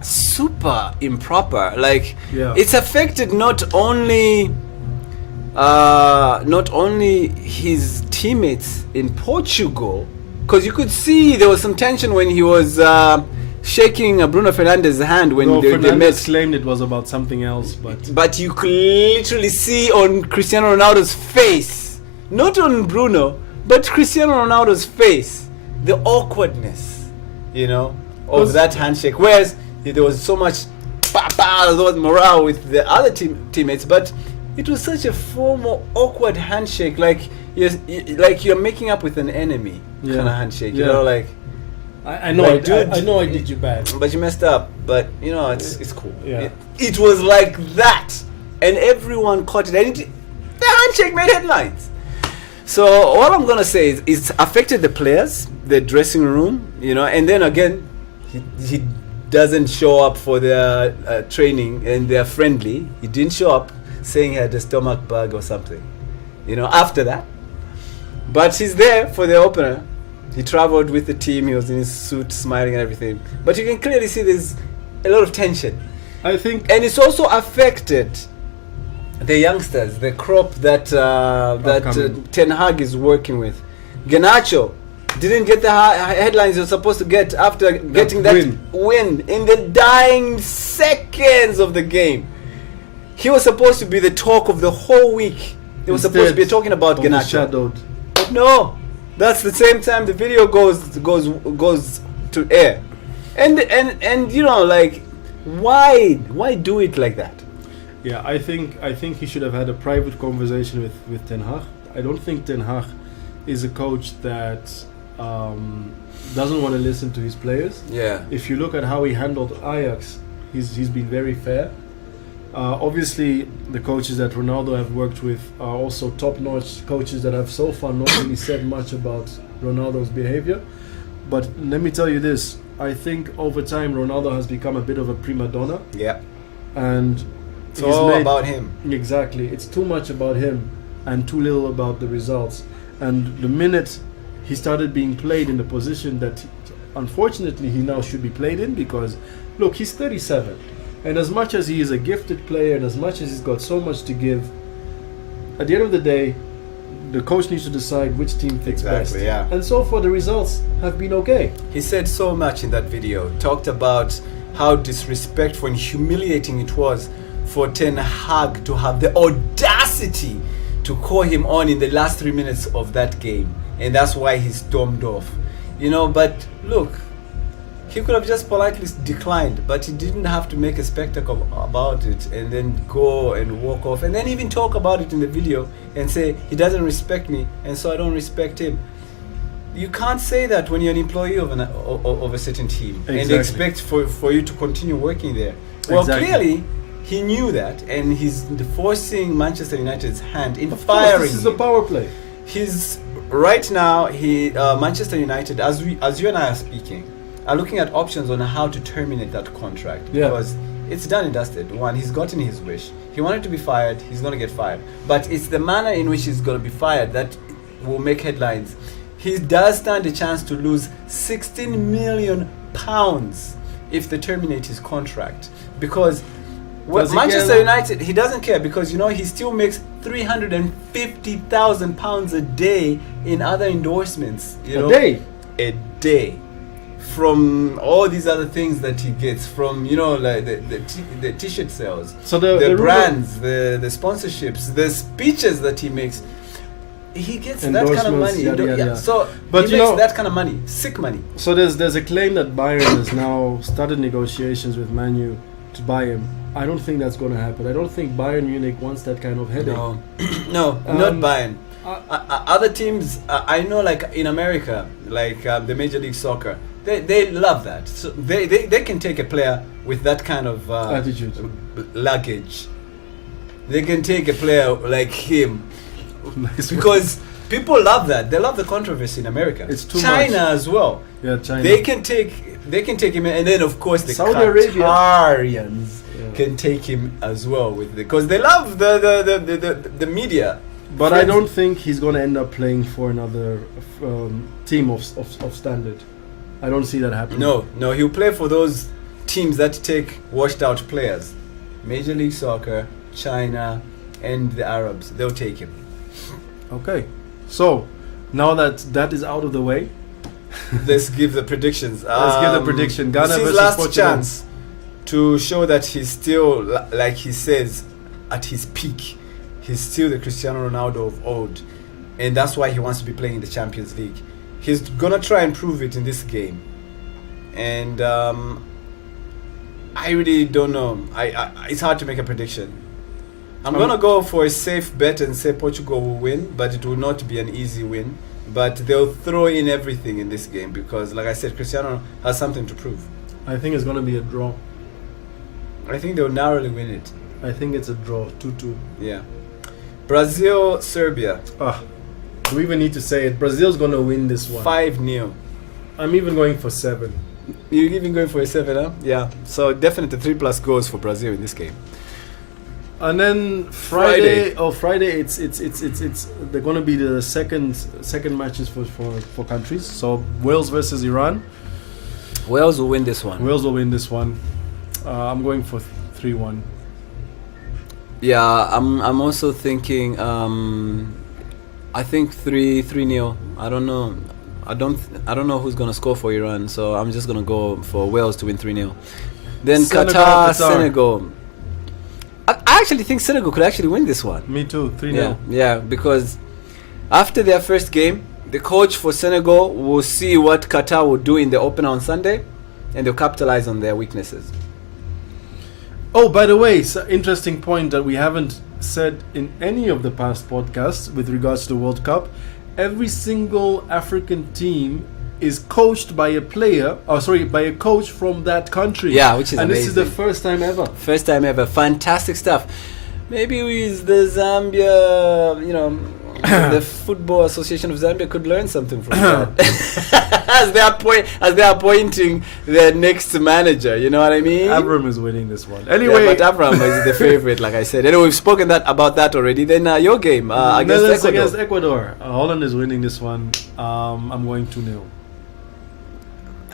super improper. Like, Yeah. it's affected not only his teammates in Portugal, because you could see there was some tension when he was shaking Bruno Fernandes's hand when No, they Fernandes met. claimed it was about something else, But you could literally see on Cristiano Ronaldo's face, not on Bruno, but Cristiano Ronaldo's face, the awkwardness, of that handshake. Whereas there was so much morale with the other teammates, but it was such a formal, awkward handshake, like you're making up with an enemy kind of handshake. I know, Like, I know I did you bad. But you messed up. But it's cool. Yeah. It was like that, and everyone caught it. And the handshake made headlines. So all I'm gonna say is it's affected the players, the dressing room, and then again, he doesn't show up for their training, and they're friendly. He didn't show up, saying he had a stomach bug or something. After that, but he's there for the opener. He traveled with the team. He was in his suit, smiling and everything. But you can clearly see there's a lot of tension. I think, And it's also affected the youngsters, the crop that Ten Hag is working with. Garnacho didn't get the headlines you're supposed to get after getting that win in the dying seconds of the game. He was supposed to be the talk of the whole week. They were supposed to be talking about Garnacho. Shadowed. But no, that's the same time the video goes to air, and you know, like, why do it like that? Yeah, I think he should have had a private conversation with Ten Hag. I don't think Ten Hag is a coach that doesn't want to listen to his players. Yeah. If you look at how he handled Ajax, he's been very fair. Obviously, the coaches that Ronaldo have worked with are also top-notch coaches that have so far not really said much about Ronaldo's behavior. But let me tell you this: I think over time Ronaldo has become a bit of a prima donna. Yeah. And it's all about him. Exactly. It's too much about him and too little about the results. And the minute he started being played in the position that unfortunately he now should be played in, because look, he's 37, and as much as he is a gifted player and as much as he's got so much to give, at the end of the day the coach needs to decide which team fits best. Yeah. And so far the results have been okay. He said so much in that video, talked about how disrespectful and humiliating it was for Ten Hag to have the audacity to call him on in the last 3 minutes of that game, and that's why he stormed off. You know, but look, he could have just politely declined, but he didn't have to make a spectacle about it and then go and walk off and then even talk about it in the video and say he doesn't respect me and so I don't respect him. You can't say that when you're an employee of a certain team. Exactly. And expect for you to continue working there. Well, exactly. Clearly he knew that, and he's forcing Manchester United's hand in firing. This is the power play. He's right now. Manchester United, as you and I are speaking, are looking at options on how to terminate that contract, because it's done and dusted. One, he's gotten his wish. He wanted to be fired. He's going to get fired. But it's the manner in which he's going to be fired that will make headlines. He does stand a chance to lose £16 million if they terminate his contract, because Manchester United, he doesn't care, because you know he still makes £350,000 a day in other endorsements. A day, from all these other things that he gets from, you know, like the t-shirt sales, so the brands, the sponsorships, the speeches that he makes. He gets that kind of money. So but he makes that kind of money, sick money. So there's a claim that Bayern has now started negotiations with Man U to buy him. I don't think that's going to happen. I don't think Bayern Munich wants that kind of headache. No, not Bayern. Other teams, I know, like in America, like the Major League Soccer, they love that. So they can take a player with that kind of attitude, luggage. They can take a player like him. Because people love that. They love the controversy in America. It's too China much. As well. Yeah, China. They can take him, and then of course the Saudi Arabia can take him as well because they love the media. But I don't think he's going to end up playing for another team of standard. I don't see that happening. No, he'll play for those teams that take washed out players. Major League Soccer, China, and the Arabs. They'll take him. Okay, so now that is out of the way, let's give the predictions. Let's give the prediction. Ghana this is versus last Portugal. chance to show that he's still, like he says, at his peak. He's still the Cristiano Ronaldo of old, and that's why he wants to be playing in the Champions League. He's gonna try and prove it in this game, and I really don't know. It's hard to make a prediction. I'm gonna go for a safe bet and say Portugal will win, but it will not be an easy win. But they'll throw in everything in this game because, like I said, Cristiano has something to prove. I think it's gonna be a draw. I think they'll narrowly win it. I think it's a draw, 2-2. Yeah. Brazil, Serbia. Do we even need to say it? Brazil's gonna win this one. 5-0. I'm even going for 7. You're even going for a 7, huh? Yeah. So definitely 3+ goals for Brazil in this game. And then Friday, it's they're gonna be the second matches for countries. So Wales versus Iran. Wales will win this one. I'm going for 3-1. Yeah, I'm also thinking. I think 3-0. I don't know. I don't know who's gonna score for Iran. So I'm just gonna go for Wales to win 3-0. Then Qatar, Senegal. I I actually think Senegal could actually win this one. Me too. 3-0. Yeah, because after their first game, the coach for Senegal will see what Qatar will do in the opener on Sunday, and they'll capitalize on their weaknesses. Oh, by the way, interesting point that we haven't said in any of the past podcasts with regards to the World Cup. Every single African team is coached by a coach from that country. Yeah, which is and amazing. This is the first time ever. First time ever. Fantastic stuff. Maybe with the Zambia, the Football Association of Zambia could learn something from that. as they are appointing their next manager, you know what I mean? Avram is winning this one. Anyway, but Avram is the favorite, like I said. Anyway, we've spoken about that already. Then your game against Ecuador. Holland is winning this one. I'm going 2-0.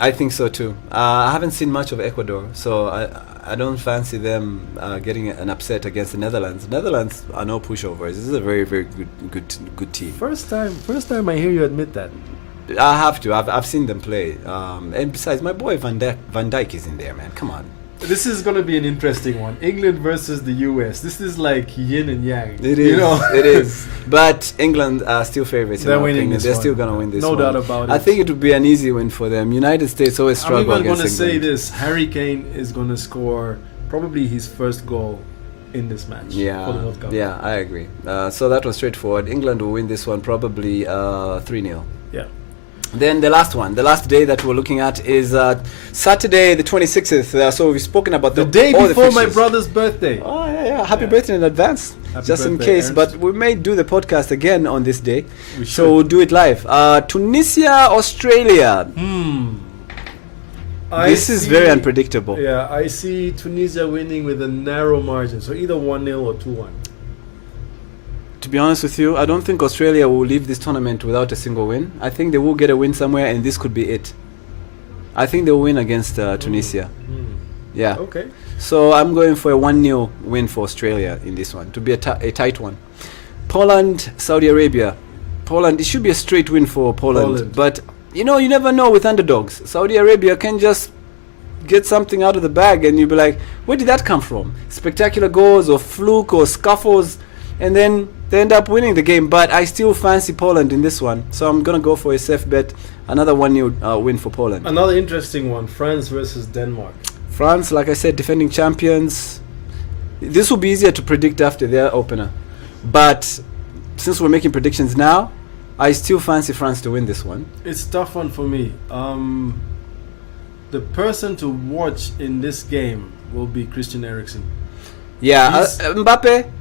I think so too. I haven't seen much of Ecuador, so I don't fancy them getting an upset against the Netherlands. Netherlands are no pushovers. This is a very, very good team. First time I hear you admit that. I have to. I've seen them play. And besides, my boy Van Dijk is in there, man. Come on. This is going to be an interesting one. England versus the US. This is like yin and yang. It is. It is. But England are still favorites. They're winning this They're one. still going to win this no one. doubt about it. I think it would be an easy win for them. United States always struggle I'm even against going to England. say this. Harry Kane is going to score probably his first goal in this match for the World Cup. Yeah, I agree. So that was straightforward. England will win this one probably 3-0. Yeah. Then the last day that we're looking at is Saturday the 26th. So we've spoken about the day before my fixtures. brother's birthday. Oh yeah. Happy birthday in advance. Happy just in birthday, case. Ernst. But we may do the podcast again on this day. We So should. we'll do it live. Tunisia, Australia. This is very unpredictable. Yeah, I see Tunisia winning with a narrow margin. So either 1-0 or 2-1. To be honest with you, I don't think Australia will leave this tournament without a single win. I think they will get a win somewhere, and this could be it. I think they'll win against Tunisia. Yeah. Okay. So I'm going for a 1-0 win for Australia in this one, to be a tight one. Poland, Saudi Arabia. Poland, it should be a straight win for Poland. But, you never know with underdogs. Saudi Arabia can just get something out of the bag, and you'll be like, where did that come from? Spectacular goals or fluke or scuffles, and then they end up winning the game. But I still fancy Poland in this one, so I'm going to go for a safe bet. Another 1-0 win for Poland. Another interesting one, France versus Denmark. France, like I said, defending champions. This will be easier to predict after their opener. But since we're making predictions now, I still fancy France to win this one. It's a tough one for me. The person to watch in this game will be Christian Eriksen. Yeah, Mbappe.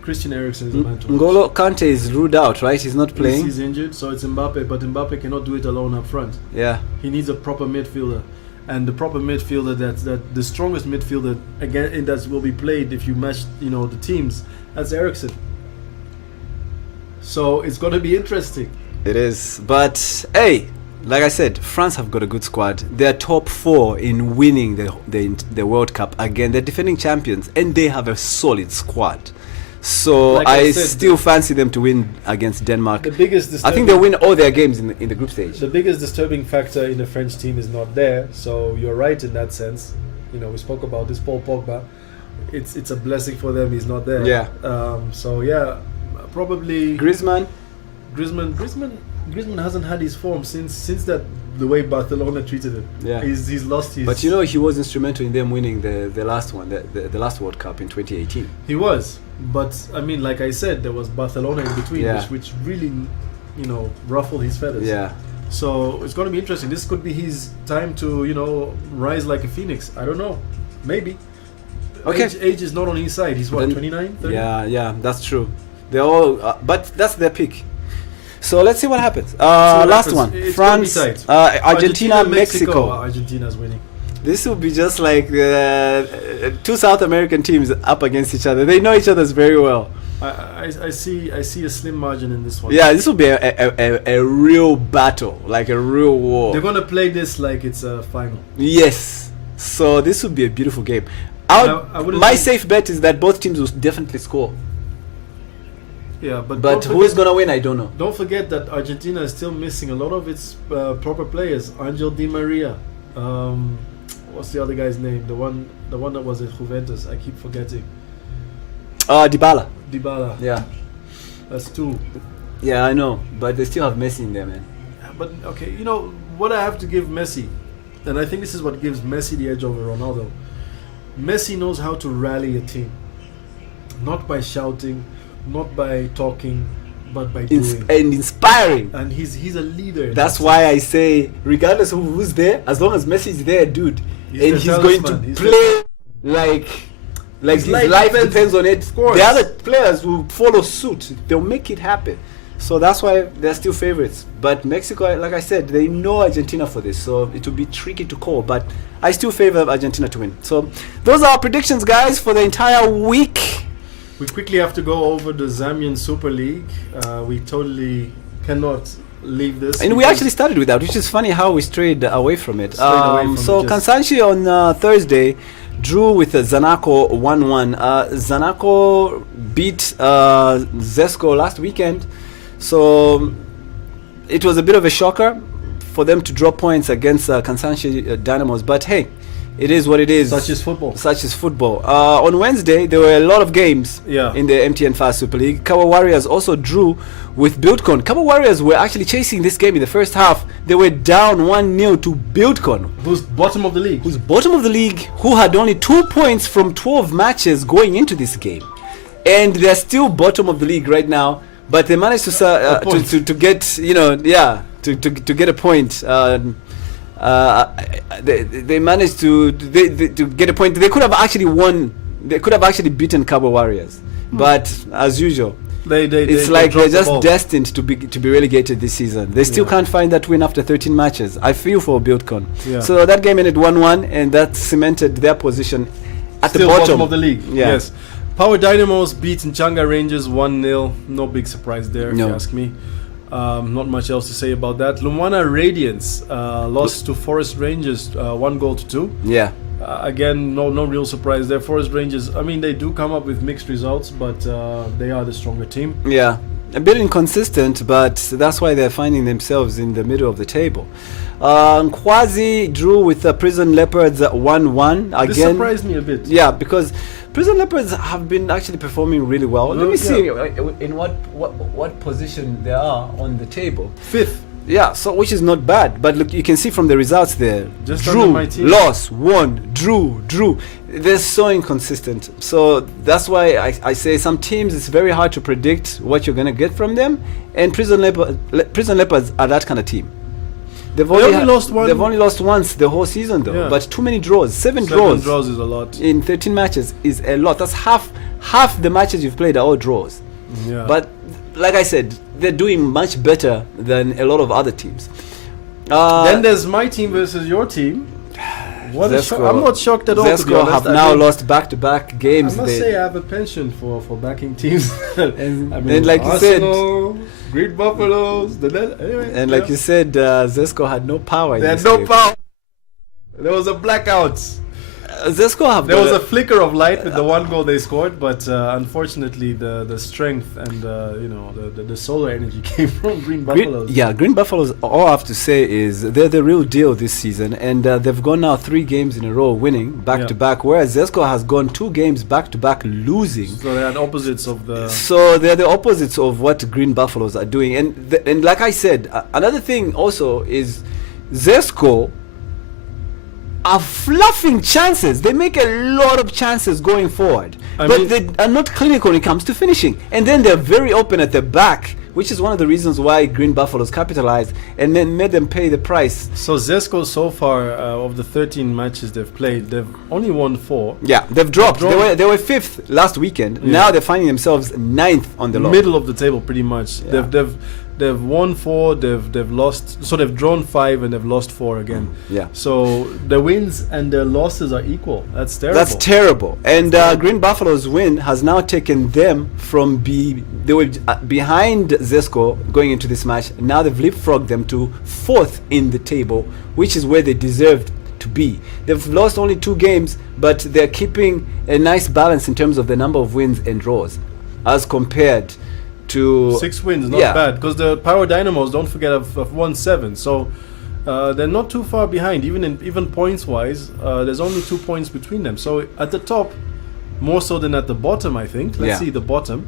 Christian Eriksen is the man to watch. N'Golo Kante is ruled out, right? He's not playing. He's injured, so it's Mbappe. But Mbappe cannot do it alone up front. Yeah. He needs a proper midfielder. And the proper midfielder, that the strongest midfielder again, and that will be played if you match, the teams. That's Eriksen. So it's going to be interesting. It is, but hey, like I said, France have got a good squad. They're top 4 in winning the World Cup again. They're defending champions, and they have a solid squad. So Like I said, still fancy them to win against Denmark. The biggest I think they'll win all their games in the group stage. The biggest disturbing factor in the French team is not there. So you're right in that sense. We spoke about this Paul Pogba. It's a blessing for them he's not there. Yeah. Probably Griezmann. Griezmann hasn't had his form since that the way Barcelona treated him. Yeah. He's lost his. But he was instrumental in them winning the last one, the last World Cup in 2018. He was, but I mean, like I said, there was Barcelona in between, Yeah. which really, ruffled his feathers. Yeah. So it's going to be interesting. This could be his time to, rise like a phoenix. I don't know. Maybe. Okay. Age is not on his side. He's 29, 30? Yeah, that's true. They're all, but that's their pick. So let's see what happens. Last one, It's France, gonna be tight. Argentina, Mexico. Argentina's winning. This will be just like two South American teams up against each other. They know each other very well. I see a slim margin in this one. Yeah, this will be a real battle, like a real war. They're gonna play this like it's a final. Yes. So this will be a beautiful game. My safe bet is that both teams will definitely score. Yeah, but who is gonna win? I don't know. Don't forget that Argentina is still missing a lot of its proper players. Angel Di Maria. What's the other guy's name? The one that was at Juventus. I keep forgetting. Dybala. Dybala. Yeah. That's 2. Yeah, I know, but they still have Messi in there, man. But okay, you know what I have to give Messi, and I think this is what gives Messi the edge over Ronaldo. Messi knows how to rally a team, not by shouting, not by talking, but by doing. And inspiring. And he's a leader. That's why I say, regardless of who's there, as long as Messi's there, dude, he's going to play like his life depends on it. The other players will follow suit. They'll make it happen. So that's why they're still favorites. But Mexico, like I said, they know Argentina for this, so it will be tricky to call. But I still favor Argentina to win. So those are our predictions, guys, for the entire week. We quickly have to go over the Zambian Super League. We totally cannot leave this. And we actually started with that, which is funny how we strayed away from it. So Kansanshi on Thursday drew with Zanaco 1-1. Zanaco beat Zesco last weekend. So it was a bit of a shocker for them to drop points against Kansanshi Dynamos. But hey, it is what it is. Such is football. On Wednesday, there were a lot of games in the MTN Fast Super League. Kawa Warriors also drew with Buildcon. Kawa Warriors were actually chasing this game in the first half. They were down 1-0 to Buildcon. Who's bottom of the league. Who had only 2 points from 12 matches going into this game. And they're still bottom of the league right now. But they managed to get, to get a point. They managed to get a point. They could have actually won. They could have actually beaten Cabo Warriors, but as usual, they're just destined to be relegated this season. They still can't find that win after 13 matches. I feel for Buildcon. Yeah. So that game ended 1-1, and that cemented their position at the bottom of the league. Yeah. Yes. Power Dynamos beat Nchanga Rangers 1-0. No big surprise there, if you ask me. Not much else to say about that. Lumwana Radiance lost to Forest Rangers 1-2. Yeah. Again, no real surprise there. Forest Rangers, I mean, they do come up with mixed results, but they are the stronger team. Yeah. A bit inconsistent, but that's why they're finding themselves in the middle of the table. Nkwazi drew with Prison Leopards 1-1. Again, this surprised me a bit. Yeah, because Prison Leopards have been actually performing really well. Let me see in what position they are on the table. 5th. Yeah, so which is not bad, but look, you can see from the results there. Just drew, my team. Lost, won, drew. They're so inconsistent. So that's why I say some teams it's very hard to predict what you're gonna get from them. And Prison Leopards are that kind of team. They've only lost once the whole season though. Yeah. But too many draws. 7 draws. 7 draws is a lot. In 13 matches is a lot. That's half the matches you've played are all draws. Yeah. But like I said, they're doing much better than a lot of other teams. Then there's my team versus your team. I'm not shocked at all. Zesco have now lost back-to-back games. I must say I have a penchant for backing teams. and like Arsenal, you said, Green Buffaloes. Anyway, like you said, Zesco had no power. They had no power. There was a blackout. Zesco there was a flicker of light with the 1 goal they scored, but unfortunately the strength and the solar energy came from Green Buffaloes. Green Buffaloes, all I have to say is they're the real deal this season, and they've gone now 3 games in a row winning back to back, whereas Zesco has gone 2 games back to back losing. So they're the opposites of the. So they're the opposites of what Green Buffaloes are doing, and like I said, another thing also is Zesco are fluffing chances. They make a lot of chances going forward, but they are not clinical when it comes to finishing. And then they're very open at the back, which is one of the reasons why Green Buffaloes capitalized and then made them pay the price. So Zesco so far of the 13 matches they've played, they've only won 4. Yeah, they've dropped. They were 5th last weekend. Yeah. Now they're finding themselves 9th on the log. Middle of the table, pretty much. Yeah. They've won 4, they've lost, so they've drawn 5 and they've lost 4 again. Yeah. So their wins and their losses are equal. That's terrible. And Green Buffalo's win has now taken them from they were behind Zesco going into this match. Now they've leapfrogged them to 4th in the table, which is where they deserved to be. They've lost only 2 games, but they're keeping a nice balance in terms of the number of wins and draws as compared to 6 wins, not bad, because the Power Dynamos, don't forget, have won 7, so they're not too far behind. Even points wise, there's only 2 points between them. So at the top, more so than at the bottom, I think. Let's Yeah. see the bottom.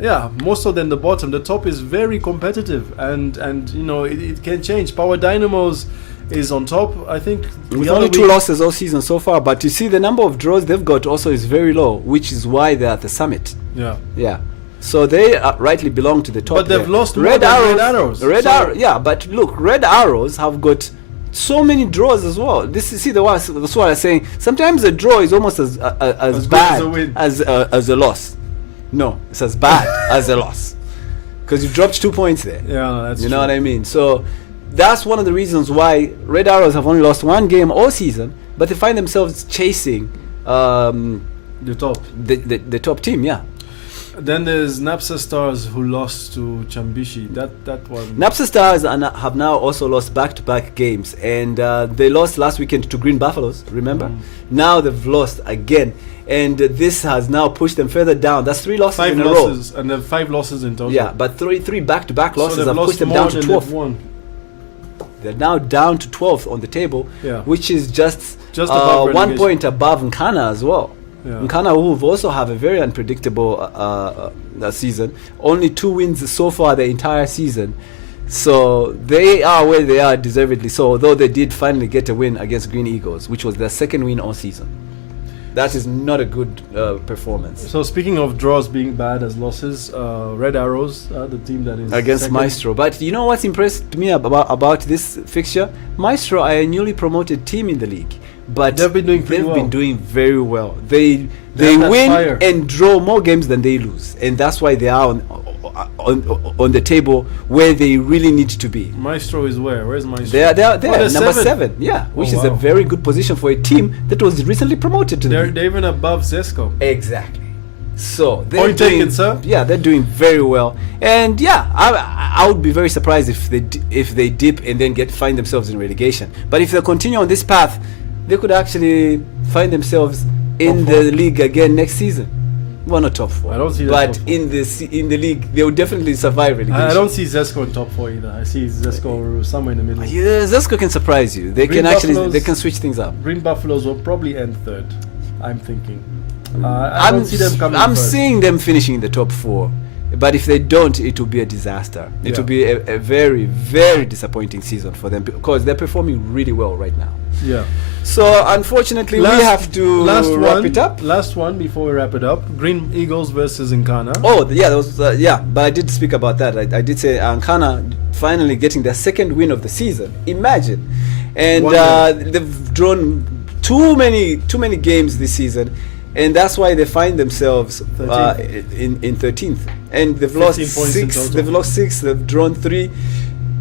Yeah, more so than the bottom. The top is very competitive, and you know it can change. Power Dynamos is on top. I think the With other only 2 week- losses all season so far, but you see the number of draws they've got also is very low, which is why they're at the summit. Yeah. Yeah. So they rightly belong to the top. But they've there. lost more than Red Arrows. Red So- Arrow, yeah, but look, Red Arrows have got so many draws as well. This is that's what I'm saying. Sometimes a draw is almost as good bad as a win. as a loss. No, it's as bad as a loss because you dropped 2 points there. Yeah, that's You true. know what I mean? So that's one of the reasons why Red Arrows have only lost 1 game all season, but they find themselves chasing The top. the top team. Yeah. Then there's Napsa Stars who lost to Chambishi. That one. Napsa Stars have now also lost back-to-back games, and they lost last weekend to Green Buffaloes. Remember? Now they've lost again, and this has now pushed them further down. That's 3 losses 5 in losses, and then 5 losses in a total. row. Yeah, but three back-to-back So losses they've have lost pushed them more down to than 12th. they've won. They're now down to 12th on the table, Yeah. which is just above 1 relegation. point above Nkana as well. Yeah. Nkana, who also have a very unpredictable season, only 2 wins so far the entire season. So they are where they are deservedly so, although they did finally get a win against Green Eagles, which was their 2nd win all season. That is not a good performance. So speaking of draws being bad as losses, Red Arrows, the team that is Against second. Maestro. But you know what's impressed me about this fixture? Maestro are a newly promoted team in the league. But They've been doing pretty they've well. been doing very well. They have that win fire. and draw more games than they lose, and that's why they are on the table where they really need to be. Maestro is where? Where's Maestro? They are they're number seventh. 7, yeah, which is a wow. very good position for a team that was recently promoted to the league. They're even above Zesco. Exactly. So they're Point doing, taken, sir. Yeah, they're doing very well, and yeah, I would be very surprised if they dip and then find themselves in relegation. But if they continue on this path, they could actually find themselves in Top 4. the league again next season. Well, not top 4. I don't see that but top 4. in the league, they will definitely survive relegation. I don't see Zesco in top 4 either. I see Zesco somewhere in the middle. Yeah, Zesco can surprise you. They Green can actually Buffaloes- they can switch things up. Green Buffaloes will probably end 3rd. I'm thinking. I don't see them coming I'm first. seeing them finishing in the top 4, but if they don't, it will be a disaster. It Yeah. will be a very, very disappointing season for them because they're performing really well right now. Yeah. So unfortunately, we have to wrap it up. Last one before we wrap it up. Green Eagles versus Nkana. Oh yeah, that was but I did speak about that. I did say Ankana finally getting their 2nd win of the season. Imagine, and One they've drawn too many games this season, and that's why they find themselves 13th. in 13th, and they've lost 15 points in 6. total. They've lost 6. They've drawn 3.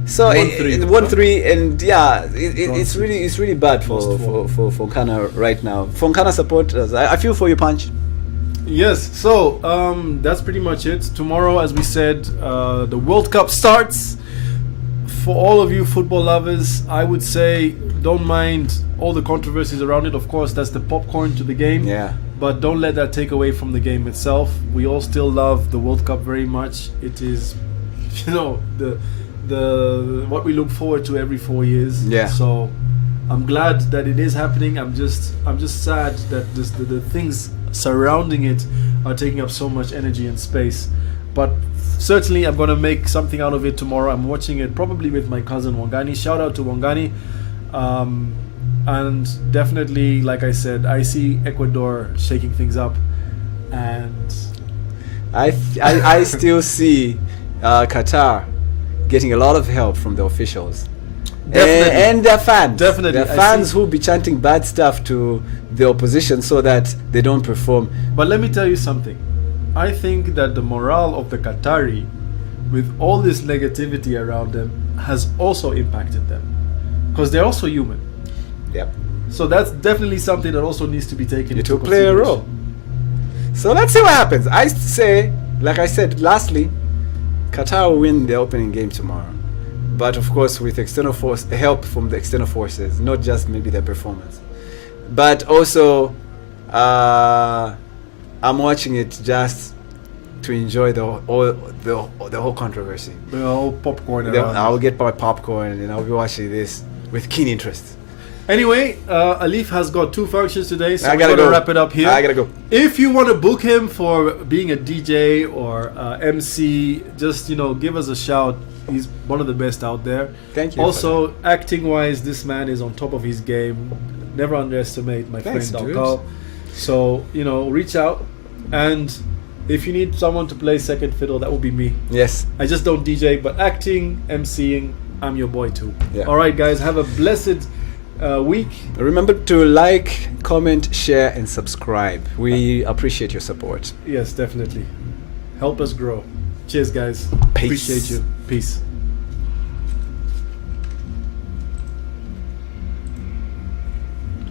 So Won 3. 1-3, and yeah, it's 6. really bad Lost for Nkana right now. For Nkana supporters, I feel for you, Punch. Yes, so that's pretty much it. Tomorrow, as we said, the World Cup starts. For all of you football lovers, I would say don't mind all the controversies around it. Of course, that's the popcorn to the game. Yeah. But don't let that take away from the game itself. We all still love the World Cup very much. It is, you know, the what we look forward to every 4 years. Yeah. So I'm glad that it is happening. I'm just sad that the things surrounding it are taking up so much energy and space. But certainly I'm gonna make something out of it tomorrow. I'm watching it probably with my cousin Wangani. Shout out to Wangani. And definitely, like I said, I see Ecuador shaking things up, and I still see Qatar getting a lot of help from the officials. Definitely. And their fans. Definitely. Their I fans see. who be chanting bad stuff to the opposition so that they don't perform. But let me tell you something. I think that the morale of the Qatari, with all this negativity around them, has also impacted them, because they're also human. Yep. So that's definitely something that also needs to be taken It into will play a role. consideration. So let's see what happens. I say, like I said, lastly, Qatar will win the opening game tomorrow. But of course, with external help from the external forces, not just maybe their performance. But also, I'm watching it just to enjoy the whole controversy. The whole popcorn Then around. I'll get my popcorn and I'll be watching this with keen interest. Anyway, Alif has got 2 functions today, so I we're gotta going to go. wrap it up here. I gotta go. If you want to book him for being a DJ or MC, just, give us a shout. He's one of the best out there. Thank you. Also, acting-wise, this man is on top of his game. Never underestimate my Thanks, friend dude. Alkal. So, reach out. And if you need someone to play second fiddle, that would be me. Yes. I just don't DJ, but acting, MCing, I'm your boy too. Yeah. All right, guys, have a blessed week. Remember to like, comment, share, and subscribe. We appreciate your support. Yes, definitely. Help us grow. Cheers, guys. Peace. Appreciate you. Peace.